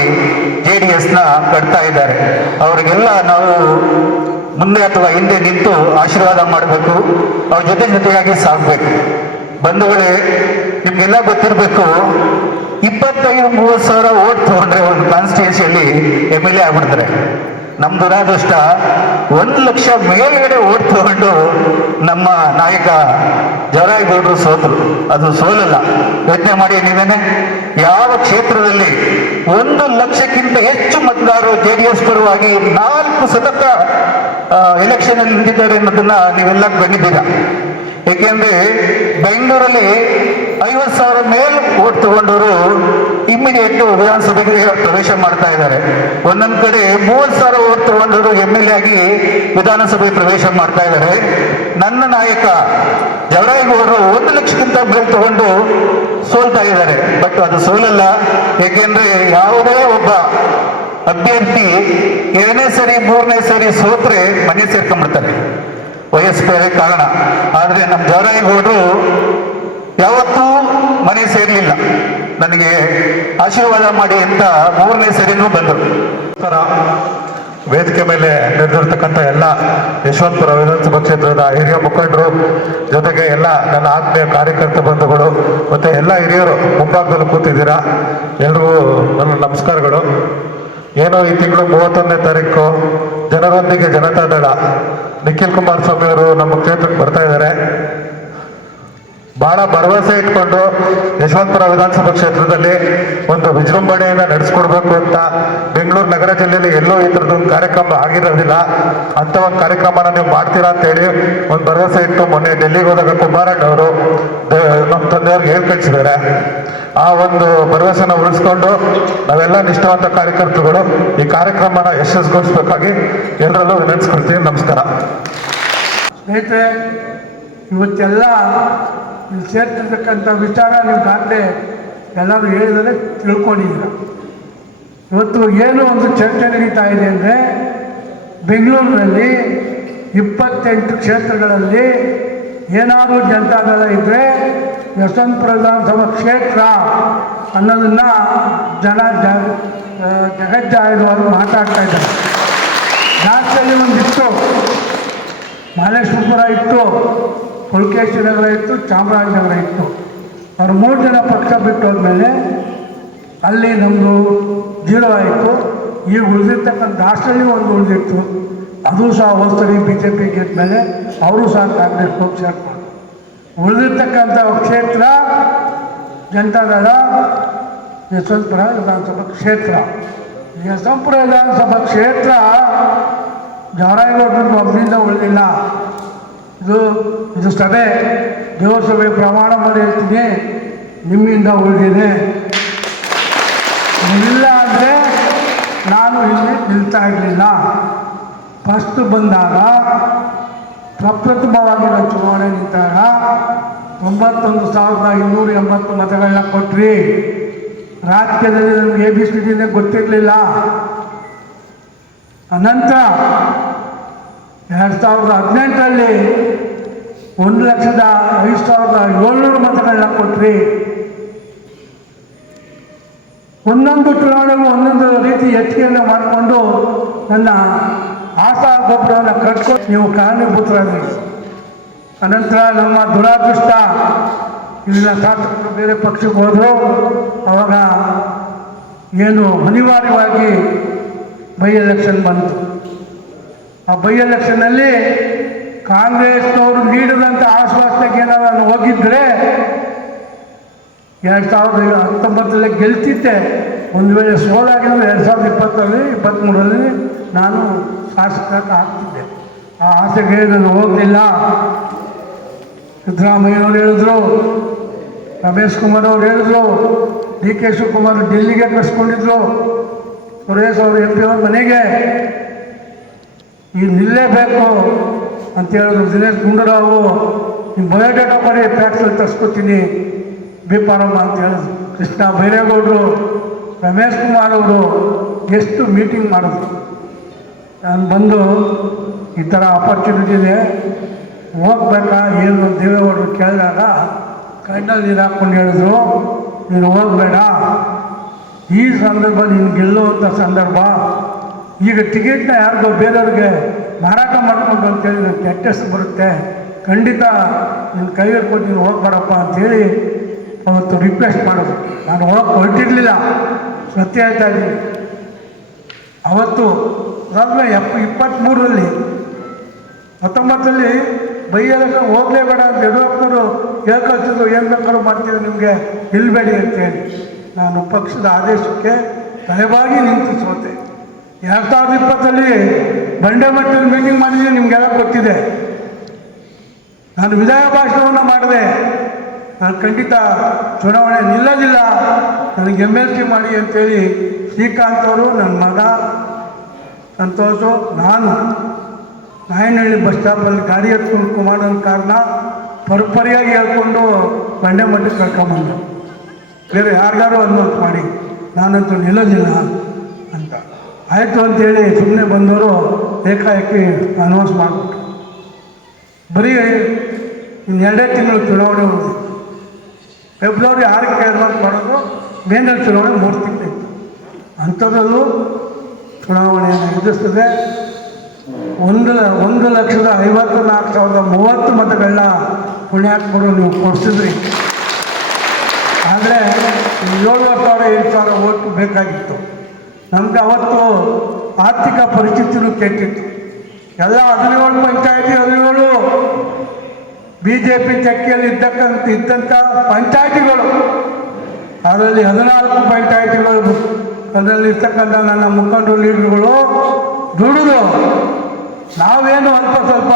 ಜೆ ಡಿ ಎಸ್ನ ಕಟ್ತಾ ಇದ್ದಾರೆ. ಅವರಿಗೆಲ್ಲ ನಾವು ಮುಂದೆ ಅಥವಾ ಹಿಂದೆ ನಿಂತು ಆಶೀರ್ವಾದ ಮಾಡಬೇಕು. ಅವ್ರ ಜೊತೆ ಜೊತೆಯಾಗಿ ಸಾಗಬೇಕು. ಬಂಧುಗಳೇ, ನಿಮ್ಗೆಲ್ಲ ಗೊತ್ತಿರಬೇಕು, ಇಪ್ಪತ್ತೈದು, ಮೂವತ್ತು ಸಾವಿರ ಓಟ್ ತಗೊಂಡ್ರೆ ಒಂದು ಕಾನ್ಸ್ಟಿಟ್ಯೂನ್ಸಿಯಲ್ಲಿ ಎಂ ಎಲ್ ಎ ಆಗ್ಬಿಡ್ತಾರೆ. ನಮ್ಮ ದುರಾದೃಷ್ಟ, ಒಂದು ಲಕ್ಷ ಮೇಲ್ಗಡೆ ಓಟ್ ತಗೊಂಡು ನಮ್ಮ ನಾಯಕ ಜವರಾಯಗೌಡರು ಸೋತರು. ಅದು ಸೋಲಲ್ಲ. ಯೋಚನೆ ಮಾಡಿ ನೀವೇನೆ, ಯಾವ ಕ್ಷೇತ್ರದಲ್ಲಿ ಒಂದು ಲಕ್ಷಕ್ಕಿಂತ ಹೆಚ್ಚು ಮತದಾರರು ಜೆ ಡಿ ಎಸ್ ಪರವಾಗಿ ನಾಲ್ಕು ಸತತ ಎಲೆಕ್ಷನ್ ಅಲ್ಲಿ ನಿಂತಿದ್ದಾರೆ ಅನ್ನೋದನ್ನ ನೀವೆಲ್ಲ ಬಂದಿದ್ದೀರಾ ಏಕೆಂದ್ರೆ ಬೆಂಗಳೂರಲ್ಲಿ ಐವತ್ತು ಸಾವಿರ ಮೇಲ್ ಓಟ್ ತಗೊಂಡವರು ಇಮ್ಮಿಡಿಯೇಟ್ ವಿಧಾನಸಭೆಗೆ ಪ್ರವೇಶ ಮಾಡ್ತಾ ಇದ್ದಾರೆ. ಒಂದೊಂದು ಕಡೆ ಮೂವತ್ತು ಸಾವಿರ ಓಟ್ ತಗೊಂಡವರು ಎಂ ಎಲ್ ಎ ಆಗಿ ವಿಧಾನಸಭೆ ಪ್ರವೇಶ ಮಾಡ್ತಾ ಇದ್ದಾರೆ. ನನ್ನ ನಾಯಕ ಜವರಾಯಿಗೌಡರು ಒಂದು ಲಕ್ಷಕ್ಕಿಂತ ಮೇಲ್ ತಗೊಂಡು ಸೋಲ್ತಾ ಇದ್ದಾರೆ. ಬಟ್ ಅದು ಸೋಲಲ್ಲ. ಏಕೆಂದ್ರೆ ಯಾವುದೇ ಒಬ್ಬ ಅಭ್ಯರ್ಥಿ ಎರಡನೇ ಸರಿ, ಮೂರನೇ ಸರಿ ಸೋತ್ರೆ ಮನೆ ಸೇರ್ಕೊಂಡ್ಬಿಡ್ತಾರೆ. ವಯಸ್ಸು ಬೇರೆ ಕಾರಣ. ಆದರೆ ನಮ್ಮ ಹೋದ್ರು ಯಾವತ್ತೂ ಮನೆ ಸೇರಲಿಲ್ಲ. ನನಗೆ ಆಶೀರ್ವಾದ ಮಾಡಿ ಅಂತ ಮೂರನೇ ಸರಿನೂ ಬಂದರು. ವೇದಿಕೆ ಮೇಲೆ ನೆರೆದಿರ್ತಕ್ಕಂಥ ಎಲ್ಲ ಯಶವಂತಪುರ ವಿಧಾನಸಭಾ ಕ್ಷೇತ್ರದ ಹಿರಿಯ ಮುಖಂಡರು, ಜೊತೆಗೆ ಎಲ್ಲ ನನ್ನ ಆತ್ಮೀಯ ಕಾರ್ಯಕರ್ತ ಬಂಧುಗಳು, ಮತ್ತೆ ಎಲ್ಲ ಹಿರಿಯರು ಮುಂಭಾಗದಲ್ಲಿ ಕೂತಿದ್ದೀರಾ. ಎಲ್ರಿಗೂ ನನ್ನ ನಮಸ್ಕಾರಗಳು. ಏನೋ ಈ ತಿಂಗಳು ಮೂವತ್ತೊಂದನೇ ತಾರೀಕು. ಜನರೊಂದಿಗೆ ಜನತಾದಳ ನಿಖಿಲ್ ಕುಮಾರಸ್ವಾಮಿ ಅವರು ನಮ್ಮ ಕ್ಷೇತ್ರಕ್ಕೆ ಬರ್ತಾ ಇದ್ದಾರೆ. ಬಹಳ ಭರವಸೆ ಇಟ್ಕೊಂಡು ಯಶವಂತಪುರ ವಿಧಾನಸಭಾ ಕ್ಷೇತ್ರದಲ್ಲಿ ಒಂದು ವಿಜೃಂಭಣೆಯನ್ನ ನಡೆಸ್ಕೊಡ್ಬೇಕು ಅಂತ ಬೆಂಗಳೂರು ನಗರ ಜಿಲ್ಲೆಯಲ್ಲಿ ಎಲ್ಲೋ ಈ ಥರದೊಂದು ಕಾರ್ಯಕ್ರಮ ಆಗಿರೋದಿಲ್ಲ. ಅಂತ ಒಂದು ಕಾರ್ಯಕ್ರಮನ ನೀವು ಮಾಡ್ತೀರಾ ಅಂತ ಹೇಳಿ ಒಂದು ಭರವಸೆ ಇಟ್ಟು ಮೊನ್ನೆ ಡೆಲ್ಲಿಗೆ ಹೋದಾಗ ಕುಮಾರಣ್ಣ ಅವರು ನಮ್ಮ ತಂದೆಯವ್ರಿಗೆ ಹೇಳಿ ಕಳಿಸಿದ್ದಾರೆ. ಆ ಒಂದು ಭರವಸೆನ ಉಳಿಸ್ಕೊಂಡು ನಾವೆಲ್ಲ ನಿಷ್ಠಾವಂತ ಕಾರ್ಯಕರ್ತರುಗಳು ಈ ಕಾರ್ಯಕ್ರಮನ ಯಶಸ್ವಿಗೊಳಿಸಬೇಕಾಗಿ ಎಲ್ಲರಲ್ಲೂ ವಿನಂತಿಸ್ಕೊಳ್ತೀನಿ. ನಮಸ್ಕಾರ. ಇವತ್ತೆಲ್ಲ ಇಲ್ಲಿ ಸೇರ್ತಿರ್ತಕ್ಕಂಥ ವಿಚಾರ ನಿಮ್ಗಾಗಲೇ ಎಲ್ಲರೂ ಹೇಳಿದರೆ ತಿಳ್ಕೊಂಡಿದ್ದೀರ? ಇವತ್ತು ಏನು ಒಂದು ಚರ್ಚೆ ನಡೀತಾ ಇದೆ ಅಂದರೆ ಬೆಂಗಳೂರಿನಲ್ಲಿ ಇಪ್ಪತ್ತೆಂಟು ಕ್ಷೇತ್ರಗಳಲ್ಲಿ ಏನಾದರೂ ಜನತಾದಳ ಇದ್ದರೆ ಯಶವಂತಪುರ ವಿಧಾನಸಭಾ ಕ್ಷೇತ್ರ ಅನ್ನೋದನ್ನು ಜನ ಜ ಜಗಜ್ಜಾಹಿರವರು ಮಾತಾಡ್ತಾ ಇದ್ದಾರೆ. ಜಾಸ್ತಿಯಲ್ಲಿ ಒಂದು ಇತ್ತು ಮಹಾಲೇಶ್ವರಪುರ ಇತ್ತು. ನಗರ ಇತ್ತು, ಚಾಮರಾಜನಗರ ಇತ್ತು. ಅವ್ರು ಮೂರು ಜನ ಪಕ್ಷ ಬಿಟ್ಟು ಹೋದ್ಮೇಲೆ ಅಲ್ಲಿ ನಮ್ಮದು ಜೀರೋ ಆಯಿತು. ಈಗ ಉಳಿದಿರ್ತಕ್ಕಂಥ ಲಾಸ್ಟಲ್ಲಿ ಒಂದು ಉಳಿದಿತ್ತು. ಅದು ಸಹ ಹೋದ್ಸರಿ ಬಿ ಜೆ ಪಿ ಗೆದ್ದ ಮೇಲೆ ಅವರು ಸಹ ಕಾಂಗ್ರೆಸ್ ಹೋಗಿ ಸೇರ್ಕೊಂಡು ಉಳಿದಿರ್ತಕ್ಕಂಥ ಕ್ಷೇತ್ರ, ಜನತಾದಳ, ಯಶವಂತಪುರ ವಿಧಾನಸಭಾ ಕ್ಷೇತ್ರ. ಯಶವಂತಪುರ ವಿಧಾನಸಭಾ ಕ್ಷೇತ್ರ ಜವರಾಯಗೌಡರು ಒಬ್ಬರಿಂದ ಉಳಿದಿಲ್ಲ. ಇದು ಇದು ಸಭೆ. ದೇವಸಭೆ ಸಭೆ ಪ್ರಮಾಣ ಮಾಡಿ ಹೇಳ್ತೀನಿ. ನಿಮ್ಮಿಂದ ಉಳಿದಿದೆ. ಇಲ್ಲ ಅಂದರೆ ನಾನು ಇಲ್ಲಿ ನಿಲ್ತಾ ಇರಲಿಲ್ಲ. ಫಸ್ಟ್ ಬಂದಾಗ ಪ್ರಪ್ರಥಮವಾಗಿ ನಾವು ಚುನಾವಣೆ ನಿಂತಾಗ ತೊಂಬತ್ತೊಂದು ಸಾವಿರದ ಇನ್ನೂರ ಎಂಬತ್ತು ಮತಗಳನ್ನ ಕೊಟ್ರಿ. ರಾಜಕೀಯದಲ್ಲಿ ನಮ್ಗೆ ಎ ಬಿ ಸಿ ಡಿನೇ ಗೊತ್ತಿರಲಿಲ್ಲ. ಅನಂತರ ಎರಡು ಸಾವಿರದ ಹದಿನೆಂಟರಲ್ಲಿ ಒಂದು ಲಕ್ಷದ ಐದು ಸಾವಿರದ ಏಳ್ನೂರು ಮತಗಳನ್ನ ಕೊಟ್ರಿ. ಒಂದೊಂದು ಚುನಾವಣೆಗೂ ಒಂದೊಂದು ರೀತಿ ಹೆಚ್ಚಿಗೆಯನ್ನು ಮಾಡಿಕೊಂಡು ನನ್ನ ಆಶಾ ಗೊಬ್ಬರವನ್ನು ಕಟ್ಕೊಂಡು ನೀವು ಕಾರಣೀಭೂತರಾದ್ರಿ ಅನಂತರ ನಮ್ಮ ದುರಾದೃಷ್ಟ ಇಲ್ಲಿನ ಶಾಸಕರು ಬೇರೆ ಪಕ್ಷಕ್ಕೆ ಹೋದರು. ಅವಾಗ ಏನು ಅನಿವಾರ್ಯವಾಗಿ ಬೈ ಎಲೆಕ್ಷನ್ ಬಂತು. ಆ ಬೈ ಎಲೆಕ್ಷನ್ನಲ್ಲಿ ಕಾಂಗ್ರೆಸ್ನವರು ನೀಡಿದಂಥ ಆಶ್ವಾಸನೆಗೆ ನಾನು ಹೋಗಿದ್ದರೆ ಎರಡು ಸಾವಿರದ ಹತ್ತೊಂಬತ್ತರಲ್ಲಿ ಗೆಲ್ತಿದ್ದೆ. ಒಂದು ವೇಳೆ ಸೋಲಾಗಿದ್ದರೆ ಎರಡು ಸಾವಿರದ ಇಪ್ಪತ್ತರಲ್ಲಿ ಇಪ್ಪತ್ತ್ಮೂರರಲ್ಲಿ ನಾನು ಶಾಸಕ ಆಗ್ತಿದ್ದೆ. ಆ ಆಸೆಗೆ ನಾನು ಹೋಗಲಿಲ್ಲ. ಸಿದ್ದರಾಮಯ್ಯನವ್ರು ಹೇಳಿದ್ರು, ರಮೇಶ್ ಕುಮಾರ್ ಅವ್ರು ಹೇಳಿದ್ರು, ಡಿ ಕೆ ಶಿವಕುಮಾರ್ ಡೆಲ್ಲಿಗೆ ಕಳಿಸ್ಕೊಂಡಿದ್ರು ಸುರೇಶ್ ಅವರು ಎಂ ಪಿ ಅವ್ರ ಮನೆಗೆ. ಈಗ ನಿಲ್ಲೇಬೇಕು. ಅಂತ ಹೇಳಿದ್ರು. ದಿನೇಶ್ ಗುಂಡೂರಾವ್ ನಿಮ್ಮ ಬಯೋಡೇಟಾ ಕೊಡಿ ಫ್ಯಾಕ್ಸಲ್ಲಿ ತರಿಸ್ಕೊತೀನಿ ಬಿ ಪಾರಮ್ಮ ಅಂತ ಹೇಳಿದ್ರು. ಕೃಷ್ಣ ಬೈರೇಗೌಡರು, ರಮೇಶ್ ಕುಮಾರ್ ಅವರು ಎಷ್ಟು ಮೀಟಿಂಗ್ ಮಾಡಿದ್ರು. ನಾನು ಬಂದು, ಈ ಥರ ಆಪರ್ಚುನಿಟಿ ಇದೆ, ಹೋಗ್ಬೇಕಾ, ಏನು ದೇವೇಗೌಡರು ಕೇಳಿದಾಗ ಕಣ್ಣಲ್ಲಿ ನೀರು ಹಾಕ್ಕೊಂಡು ಹೇಳಿದ್ರು, ನೀನು ಹೋಗಬೇಡ. ಈ ಸಂದರ್ಭ ನೀನು ಗೆಲ್ಲುವಂಥ ಸಂದರ್ಭ, ಈಗ ಟಿಕೆಟ್ನ ಯಾರಿಗೋ ಬೇರೆಯವ್ರಿಗೆ ಮಾರಾಟ ಮಾಡ್ಕೊಂಡು ಅಂತೇಳಿ ನನ್ನ ಕೆಟ್ಟ ಬರುತ್ತೆ. ಖಂಡಿತ ನಿನ್ನ ಕೈಯಲ್ಲಿ ಕೊಟ್ಟು ನೀನು ಅಂತ ಅಂತೇಳಿ ಅವತ್ತು ರಿಕ್ವೆಸ್ಟ್ ಮಾಡೋದು ನಾನು ಹೋಗಿ ಹೊರಟಿರಲಿಲ್ಲ. ಸತ್ಯ ಹೇಳ್ತಾ ಇದ್ದೀನಿ. ಅವತ್ತು ಅದಾದ್ಮೇಲೆ ಎಪ್ಪ ಇಪ್ಪತ್ತ್ಮೂರರಲ್ಲಿ ಹತ್ತೊಂಬತ್ತರಲ್ಲಿ ಬೈ ಎಲೆಕ್ಷನ್ ಹೋಗಲೇಬೇಡ ಅಂತ ಯಡಿಯೂರಪ್ಪನವರು ಹೇಳ್ಕೊಳ್ತಿದ್ರು. ಏನು ಬೇಕಾದ್ರು ಮಾಡ್ತೀವಿ ನಿಮಗೆ? ನಿಲ್ಬೇಡಿ ಅಂತೇಳಿ ನಾನು ಪಕ್ಷದ ಆದೇಶಕ್ಕೆ ತಲೆಬಾಗಿ ನಿಂತು ಸೋತೆ. ಎರಡು ಸಾವಿರದ ಇಪ್ಪತ್ತಲ್ಲಿ ಬಂಡೆ ಮಟ್ಟದಲ್ಲಿ ಮೀಟಿಂಗ್ ಮಾಡಿದ್ದೀನಿ ನಿಮಗೆಲ್ಲ ಗೊತ್ತಿದೆ. ನಾನು ವಿದಾಯ ಭಾಷಣವನ್ನು ಮಾಡಿದೆ. ನಾನು ಖಂಡಿತ ಚುನಾವಣೆ ನಿಲ್ಲೋದಿಲ್ಲ. ನನಗೆ ಎಂ ಎಲ್ ಸಿ ಮಾಡಿ ಅಂತೇಳಿ ಶ್ರೀಕಾಂತ್ ಅವರು, ನನ್ನ ಮಗ ಸಂತೋಷು, ನಾನು ನಾಯನಹಳ್ಳಿ ಬಸ್ ಸ್ಟಾಪಲ್ಲಿ ಗಾಡಿ ಎತ್ಕೊಂಡು ಕುಮಾರನ ಕಾರಣ ಪರಪರಿಯಾಗಿ ಹೇಳ್ಕೊಂಡು ಬಂಡೆ ಮಟ್ಟಕ್ಕೆ ಕರ್ಕೊಂಬಂದು ಬೇರೆ ಯಾರಿಗಾರು ಅನ್ನೋದು ಮಾಡಿ, ನಾನಂತೂ ನಿಲ್ಲೋದಿಲ್ಲ ಅಂತ. ಆಯಿತು ಅಂತೇಳಿ ಸುಮ್ಮನೆ ಬಂದವರು ಏಕಾಏಕಿ ಅನೌನ್ಸ್ ಮಾಡಿಬಿಟ್ಟು ಬರೀ ಇನ್ನೆರಡೇ ತಿಂಗಳು ಚುನಾವಣೆ ಉಳಿದು ಫೆಬ್ರವರಿ ಆರಕ್ಕೆ ಅನೌನ್ಸ್ ಮಾಡೋದು, ಮೇನಲ್ಲಿ ಚುನಾವಣೆ ಮೂರು ತಿಂಗಳು ಅಂಥದ್ರಲ್ಲೂ ಚುನಾವಣೆಯನ್ನು ಎದುರಿಸ್ತದೆ ಒಂದು ಒಂದು ಲಕ್ಷದ ಐವತ್ತು ನಾಲ್ಕು ಸಾವಿರದ ಮೂವತ್ತು ಮತಗಳನ್ನ ಪುಣ್ಯಾತ್ಮರು ನೀವು ಕೊಡಿಸಿದ್ರಿ. ಆದರೆ ಏಳುವರೆ ಸಾವಿರ, ಎಂಟು ಸಾವಿರ ಓಟ್ ಬೇಕಾಗಿತ್ತು. ನಮಗೆ ಅವತ್ತು ಆರ್ಥಿಕ ಪರಿಸ್ಥಿತಿನೂ ಕೆಟ್ಟಿತ್ತು. ಎಲ್ಲ ಹದಿನೇಳು ಪಂಚಾಯತಿ ಹದಿನೇಳು ಬಿ ಜೆ ಪಿ ಚಕ್ಕಿಯಲ್ಲಿ ಇದ್ದಕ್ಕಂತ ಇದ್ದಂಥ ಪಂಚಾಯತಿಗಳು. ಅದರಲ್ಲಿ ಹದಿನಾಲ್ಕು ಪಂಚಾಯತಿಗಳು ಅದರಲ್ಲಿ ಇರ್ತಕ್ಕಂಥ ನನ್ನ ಮುಖಂಡರು ಲೀಡರ್ಗಳು ದುಡಿದು ನಾವೇನು ಅಲ್ಪ ಸ್ವಲ್ಪ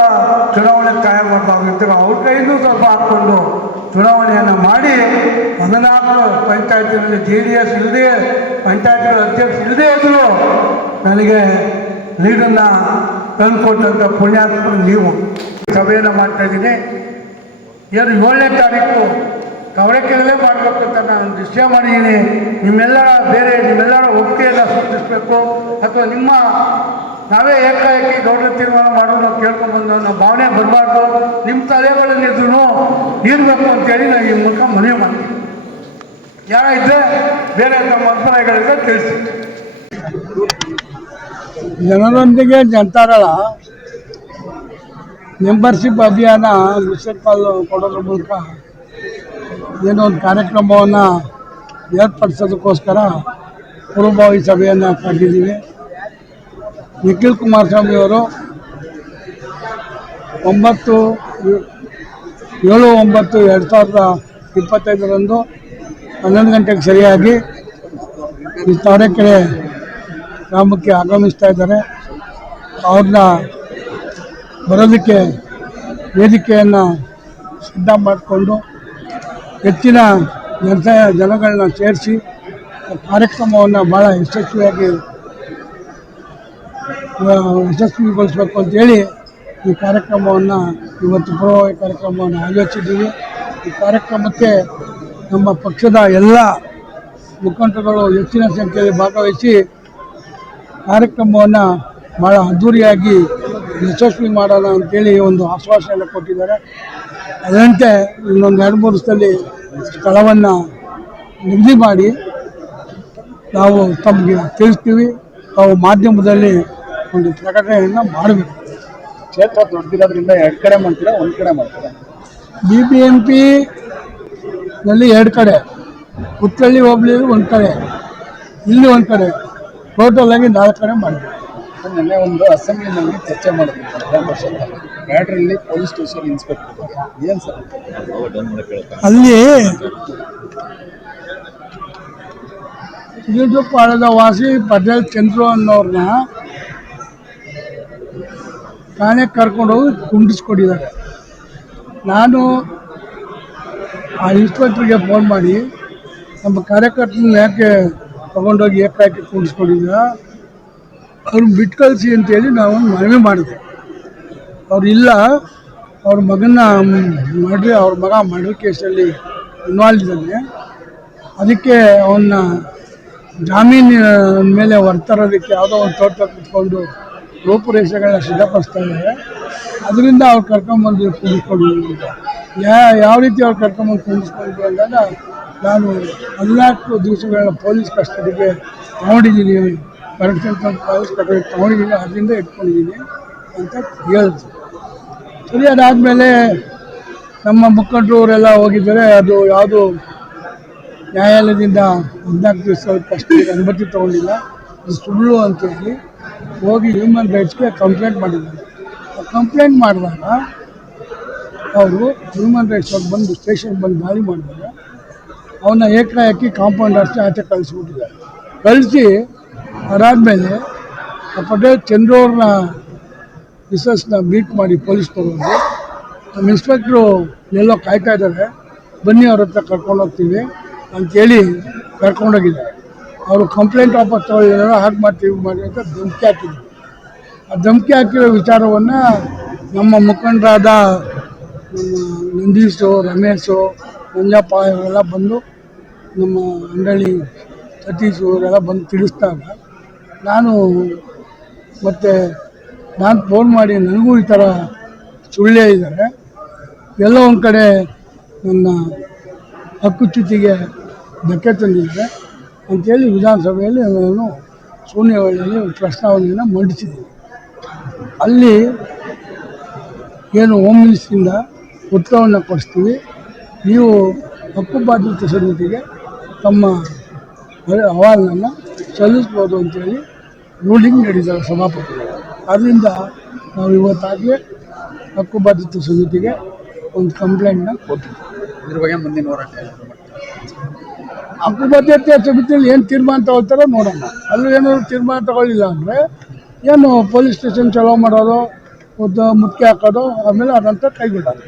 ಚುನಾವಣೆ ಕಾಯ ಮಾಡ್ತಾಗಿರ್ತೀವಿ ಅವ್ರ ಕೈಯಿಂದ ಸ್ವಲ್ಪ ಹಾಕ್ಕೊಂಡು ಚುನಾವಣೆಯನ್ನು ಮಾಡಿ ಹದಿನಾಲ್ಕು ಪಂಚಾಯತಿನಲ್ಲಿ ಜೆ ಡಿ ಎಸ್ ಇಲ್ಲದೆ, ಪಂಚಾಯತಿಗಳ ಅಧ್ಯಕ್ಷ ಇಲ್ಲದೇ ಇದ್ರು ನನಗೆ ಲೀಡನ್ನು ತಂದುಕೊಟ್ಟಂಥ ಪುಣ್ಯಾತ್ಮರು ನೀವು. ಸಭೆಯನ್ನು ಮಾಡ್ತಾಯಿದ್ದೀನಿ ಏನು ಏಳನೇ ತಾರೀಕು ಕವಡಕ್ಕೆಲ್ಲೇ ಮಾಡಬೇಕು ಅಂತ ನಾನು ನಿಶ್ಚಯ ಮಾಡಿದ್ದೀನಿ. ನಿಮ್ಮೆಲ್ಲರ ಬೇರೆ, ನಿಮ್ಮೆಲ್ಲರ ಒಪ್ಪಿಗೆಯನ್ನು ಸೂಚಿಸಬೇಕು. ಅಥವಾ ನಿಮ್ಮ ನಾವೇ ಏಕಾಏಕಿ ದೊಡ್ಡ ತೀರ್ಮಾನ ಮಾಡೋದು ನಾವು ಕೇಳ್ಕೊಂಡ್ಬಂದು ನಾವು ಭಾವನೆ ಬರಬಾರ್ದು. ನಿಮ್ಮ ತಲೆಗಳಲ್ಲಿದ್ರು ಇರಬೇಕು ಅಂತೇಳಿ ನಾನು ಈ ಮೂಲಕ ಮನವಿ ಮಾಡ್ತೀನಿ. ಯಾರ ಬೇರೆ ತಮ್ಮ ಅಭಿಪ್ರಾಯಗಳಿಂದ ತಿಳಿಸಿ. ಜನರೊಂದಿಗೆ ಜನತಾದಳ ಮೆಂಬರ್ಶಿಪ್ ಅಭಿಯಾನ ಮಿಸ್ಟರ್ ಕಾಲ್ ಕೊಡೋದ್ರ ಮೂಲಕ ಏನೋ ಒಂದು ಕಾರ್ಯಕ್ರಮವನ್ನು ಏರ್ಪಡಿಸೋದಕ್ಕೋಸ್ಕರ ಪೂರ್ವಭಾವಿ ಸಭೆಯನ್ನು ಕರೆದಿದ್ದೀವಿ. ನಿಖಿಲ್ ಕುಮಾರಸ್ವಾಮಿ ಅವರು ಒಂಬತ್ತು, ಏಳು, ಒಂಬತ್ತು, ಎರಡು ಸಾವಿರದ ಇಪ್ಪತ್ತೈದರಂದು ಹನ್ನೊಂದು ಗಂಟೆಗೆ ಸರಿಯಾಗಿ ಈ ತಾರೀಕೆರೆ ಗ್ರಾಮಕ್ಕೆ ಆಗಮಿಸ್ತಾ ಇದ್ದಾರೆ. ಅವ್ರನ್ನ ಬರೋದಕ್ಕೆ ವೇದಿಕೆಯನ್ನು ಸಿದ್ಧ ಮಾಡಿಕೊಂಡು ಹೆಚ್ಚಿನ ಜನತ ಜನಗಳನ್ನ ಸೇರಿಸಿ ಕಾರ್ಯಕ್ರಮವನ್ನು ಭಾಳ ಯಶಸ್ವಿಯಾಗಿ ಯಶಸ್ವಿಗೊಳಿಸಬೇಕು ಅಂತೇಳಿ ಈ ಕಾರ್ಯಕ್ರಮವನ್ನು ಇವತ್ತು ಪೂರ್ವಭಾವಿ ಕಾರ್ಯಕ್ರಮವನ್ನು ಆಯೋಜಿಸಿದ್ದೀವಿ. ಈ ಕಾರ್ಯಕ್ರಮಕ್ಕೆ ನಮ್ಮ ಪಕ್ಷದ ಎಲ್ಲ ಮುಖಂಡರುಗಳು ಹೆಚ್ಚಿನ ಸಂಖ್ಯೆಯಲ್ಲಿ ಭಾಗವಹಿಸಿ ಕಾರ್ಯಕ್ರಮವನ್ನು ಭಾಳ ಅದ್ದೂರಿಯಾಗಿ ಯಶಸ್ವಿ ಮಾಡೋಣ ಅಂತೇಳಿ ಒಂದು ಆಶ್ವಾಸನೆ ಕೊಟ್ಟಿದ್ದಾರೆ. ಅದರಂತೆ ಇನ್ನೊಂದು ಎರಡು ಮೂರು ದಿವಸದಲ್ಲಿ ಸ್ಥಳವನ್ನು ನಿಗದಿ ಮಾಡಿ ನಾವು ತಮಗೆ ತಿಳಿಸ್ತೀವಿ. ತಾವು ಮಾಧ್ಯಮದಲ್ಲಿ ಒಂದು ಪ್ರಕಟಣೆಯನ್ನು ಮಾಡಬೇಕು. ಕ್ಷೇತ್ರ ದೊಡ್ಡದಿರೋದ್ರಿಂದ ಎರಡು ಕಡೆ ಮಾಡ್ತೀರಾ ಒಂದು ಕಡೆ ಮಾಡ್ತೀರಾ? ಬಿ ಬಿ ಎಂ ಪಿನಲ್ಲಿ ಎರಡು ಕಡೆ ಹುತ್ತಳ್ಳಿ ಹೋಬ್ಳಿ ಒಂದು ಕಡೆ ಇಲ್ಲಿ ಒಂದು ಕಡೆ ಟೋಟಲ್ ಆಗಿ ನಾಲ್ಕು ಕಡೆ ಮಾಡಬೇಕು. ನಿನ್ನೆ ಒಂದು ಅಸೆಂಬ್ಲಿನಲ್ಲಿ ಚರ್ಚೆ ಮಾಡಬೇಕು ಬ್ಯಾಟ್ರಲ್ಲಿ ಪೊಲೀಸ್ ಸ್ಟೇಷನ್ ಇನ್ಸ್ಪೆಕ್ಟರ್. ಏನು ಸರ್? ಅಲ್ಲಿ ಪಾಳದ ವಾಸಿ ಪಟೇಲ್ ಚಂದ್ರು ಅನ್ನೋರ್ನ ಠಾಣೆಗೆ ಕರ್ಕೊಂಡೋಗಿ ಕುಂಡಿಸ್ಕೊಂಡಿದ್ದಾರೆ ನಾನು ಆ ಇನ್ಸ್ಪೆಕ್ಟ್ರಿಗೆ ಫೋನ್ ಮಾಡಿ, ನಮ್ಮ ಕಾರ್ಯಕರ್ತನ ಯಾಕೆ ತಗೊಂಡೋಗಿ ಏಕಾಏಕಿ ಕುಂಡಿಸ್ಕೊಂಡಿದ್ದೀರ ಅವ್ರನ್ನ ಬಿಟ್ಟು ಕಳಿಸಿ ಅಂತೇಳಿ ನಾವು ಮನವಿ ಮಾಡಿದೆ. ಅವ್ರು ಇಲ್ಲ, ಅವ್ರ ಮಗನ ಮರ್ಡ್ರಿ, ಅವ್ರ ಮಗ ಮರ್ಡರ್ ಕೇಸಲ್ಲಿ ಇನ್ವಾಲ್ವ್ ಇದ್ದಾನೆ. ಅದಕ್ಕೆ ಅವನ್ನ ಜಾಮೀನಿನ ಮೇಲೆ ಹೊರ್ತರೋದಕ್ಕೆ ಯಾವುದೋ ಒಂದು ತೋಟ ಕುತ್ಕೊಂಡು ರೂಪುರೇಷೆಗಳನ್ನ ಸಿದ್ಧಪಡಿಸ್ತಾ ಇದ್ದಾರೆ ಅದರಿಂದ ಅವ್ರು ಕರ್ಕೊಂಬಂದು ಕುಂದಿಸ್ಕೊಂಡು ಯಾ, ಯಾವ ರೀತಿ ಅವ್ರು ಕರ್ಕೊಂಬಂದು ಕುಂದಿಸ್ಕೊಂಡು ಅಂದಾಗ ನಾನು ಹದಿನಾಲ್ಕು ದಿವಸಗಳನ್ನ ಪೊಲೀಸ್ ಕಸ್ಟಡಿಗೆ ತಗೊಂಡಿದ್ದೀನಿ. ಕರೆಕ್ಷನ್ ಪೊಲೀಸ್ ಕಸ್ಟಡಿ ತಗೊಂಡಿದ್ದೀನಿ, ಅದರಿಂದ ಇಟ್ಕೊಂಡಿದ್ದೀನಿ ಅಂತ ಹೇಳಿದ್ರು. ಸರಿ, ಅದಾದಮೇಲೆ ನಮ್ಮ ಮುಖಂಡರು ಅವರೆಲ್ಲ ಹೋಗಿದ್ದಾರೆ. ಅದು ಯಾವುದು ನ್ಯಾಯಾಲಯದಿಂದ ಹದಿನಾಲ್ಕು ದಿವಸ ಕಸ್ಟಡಿಗೆ ಅನುಮತಿ ತಗೊಂಡಿಲ್ಲ. ಅದು ಸುಳ್ಳು ಅಂತೇಳಿ ಹೋಗಿ ಹ್ಯೂಮನ್ ರೈಟ್ಸ್ಗೆ ಕಂಪ್ಲೇಂಟ್ ಮಾಡಿದ್ದಾರೆ ಕಂಪ್ಲೇಂಟ್ ಮಾಡಿದಾಗ ಅವರು ಹ್ಯೂಮನ್ ರೈಟ್ಸ್ ಅವ್ರು ಬಂದು ಸ್ಟೇಷನ್ ಬಂದು ದಾಳಿ ಮಾಡಿದಾಗ ಅವನ್ನ ಏಕಾಏಕಿ ಕಾಂಪೌಂಡ್ ಅಷ್ಟೇ ಆಚೆ ಕಳಿಸ್ಬಿಟ್ಟಿದ್ದಾರೆ. ಕಳಿಸಿ ಅದಾದ್ಮೇಲೆ ಪಟೇಲ್ ಚಂದ್ರವ್ರನ್ನ ಮಿಸಸ್ನ ಮೀಟ್ ಮಾಡಿ ಪೊಲೀಸ್ನವರು ನಮ್ಮ ಇನ್ಸ್ಪೆಕ್ಟ್ರು ಎಲ್ಲೋ ಕಾಯ್ತಾ ಇದ್ದಾರೆ. ಬನ್ನಿ ಅವ್ರ ಹತ್ರ ಕರ್ಕೊಂಡು ಹೋಗ್ತೀವಿ ಅಂತೇಳಿ ಕರ್ಕೊಂಡೋಗಿದ್ದಾರೆ ಅವರು ಕಂಪ್ಲೇಂಟ್ ವಾಪಸ್ ತಗೊಳ್ಳಿದಾರೆ ಹಾಗೆ ಮಾಡ್ತೀವಿ ಮಾಡಿ ಅಂತ ಧಮಕಿ ಹಾಕಿದ್ರು. ಆ ಧಮಕಿ ಹಾಕಿರೋ ವಿಚಾರವನ್ನು ನಮ್ಮ ಮುಖಂಡರಾದ ನಂದೀಶು ರಮೇಶು ನಂಜಪ್ಪ ಇವರೆಲ್ಲ ಬಂದು ನಮ್ಮ ಅಂಡಳಿ ಸತೀಶ್ ಇವರೆಲ್ಲ ಬಂದು ತಿಳಿಸಿದಾಗ ನಾನು ಮತ್ತು ನಾನು ಫೋನ್ ಮಾಡಿ ನನಗೂ ಈ ಥರ ಸುಳ್ಳೇ ಇದ್ದಾರೆ. ಎಲ್ಲೋ ಒಂದು ಕಡೆ ನನ್ನ ಹಕ್ಕುಚ್ಯುತಿಗೆ ಧಕ್ಕೆ ತಂದಿದ್ದಾರೆ. ಅಂಥೇಳಿ ವಿಧಾನಸಭೆಯಲ್ಲಿ ನಾನು ಶೂನ್ಯವೇಳೆಯಲ್ಲಿ ಪ್ರಸ್ತಾವನೆಯನ್ನು ಮಂಡಿಸಿದ್ದೀನಿ ಅಲ್ಲಿ ಏನು ಹೋಮ್ ಮಿನಿಸ್ಟ್ರಿಂದ ಉತ್ತರವನ್ನು ಕೊಡಿಸ್ತೀವಿ. ನೀವು ಹಕ್ಕುಬಾಧ್ಯತೆ ಸಮಿತಿಗೆ ತಮ್ಮ ಅಹವಾಲನ್ನು ಸಲ್ಲಿಸ್ಬೋದು ಅಂತೇಳಿ ರೂಲಿಂಗ್ ನೀಡಿದ್ದಾರೆ ಸಭಾಪತಿಗಳು ಆದ್ದರಿಂದ ನಾವು ಇವತ್ತಾಗಲೇ ಹಕ್ಕುಬಾಧ್ಯತೆ ಸಮಿತಿಗೆ ಒಂದು ಕಂಪ್ಲೇಂಟ್ನ ಕೊಟ್ಟಿದ್ದೀವಿ. ಇದ್ರ ಬಗ್ಗೆ ಮುಂದಿನ ಹೋರಾಟ ಹಕ್ಕುಬದ್ಧತೆ ಸಮಿತಿಯಲ್ಲಿ ಏನು ತೀರ್ಮಾನ ತಗೊಳ್ತಾರೋ ನೋಡೋಣ. ಅಲ್ಲಿ ಏನಾದ್ರು ತೀರ್ಮಾನ ತಗೊಳ್ಳಿಲ್ಲ ಅಂದರೆ ಏನು ಪೊಲೀಸ್ ಸ್ಟೇಷನ್ ಚಲೋ ಮಾಡೋದು ಮುತ್ತಿಗೆ ಹಾಕೋದು, ಆಮೇಲೆ ಅದಂತ ಕೈಗೊಳ್ಳೋದು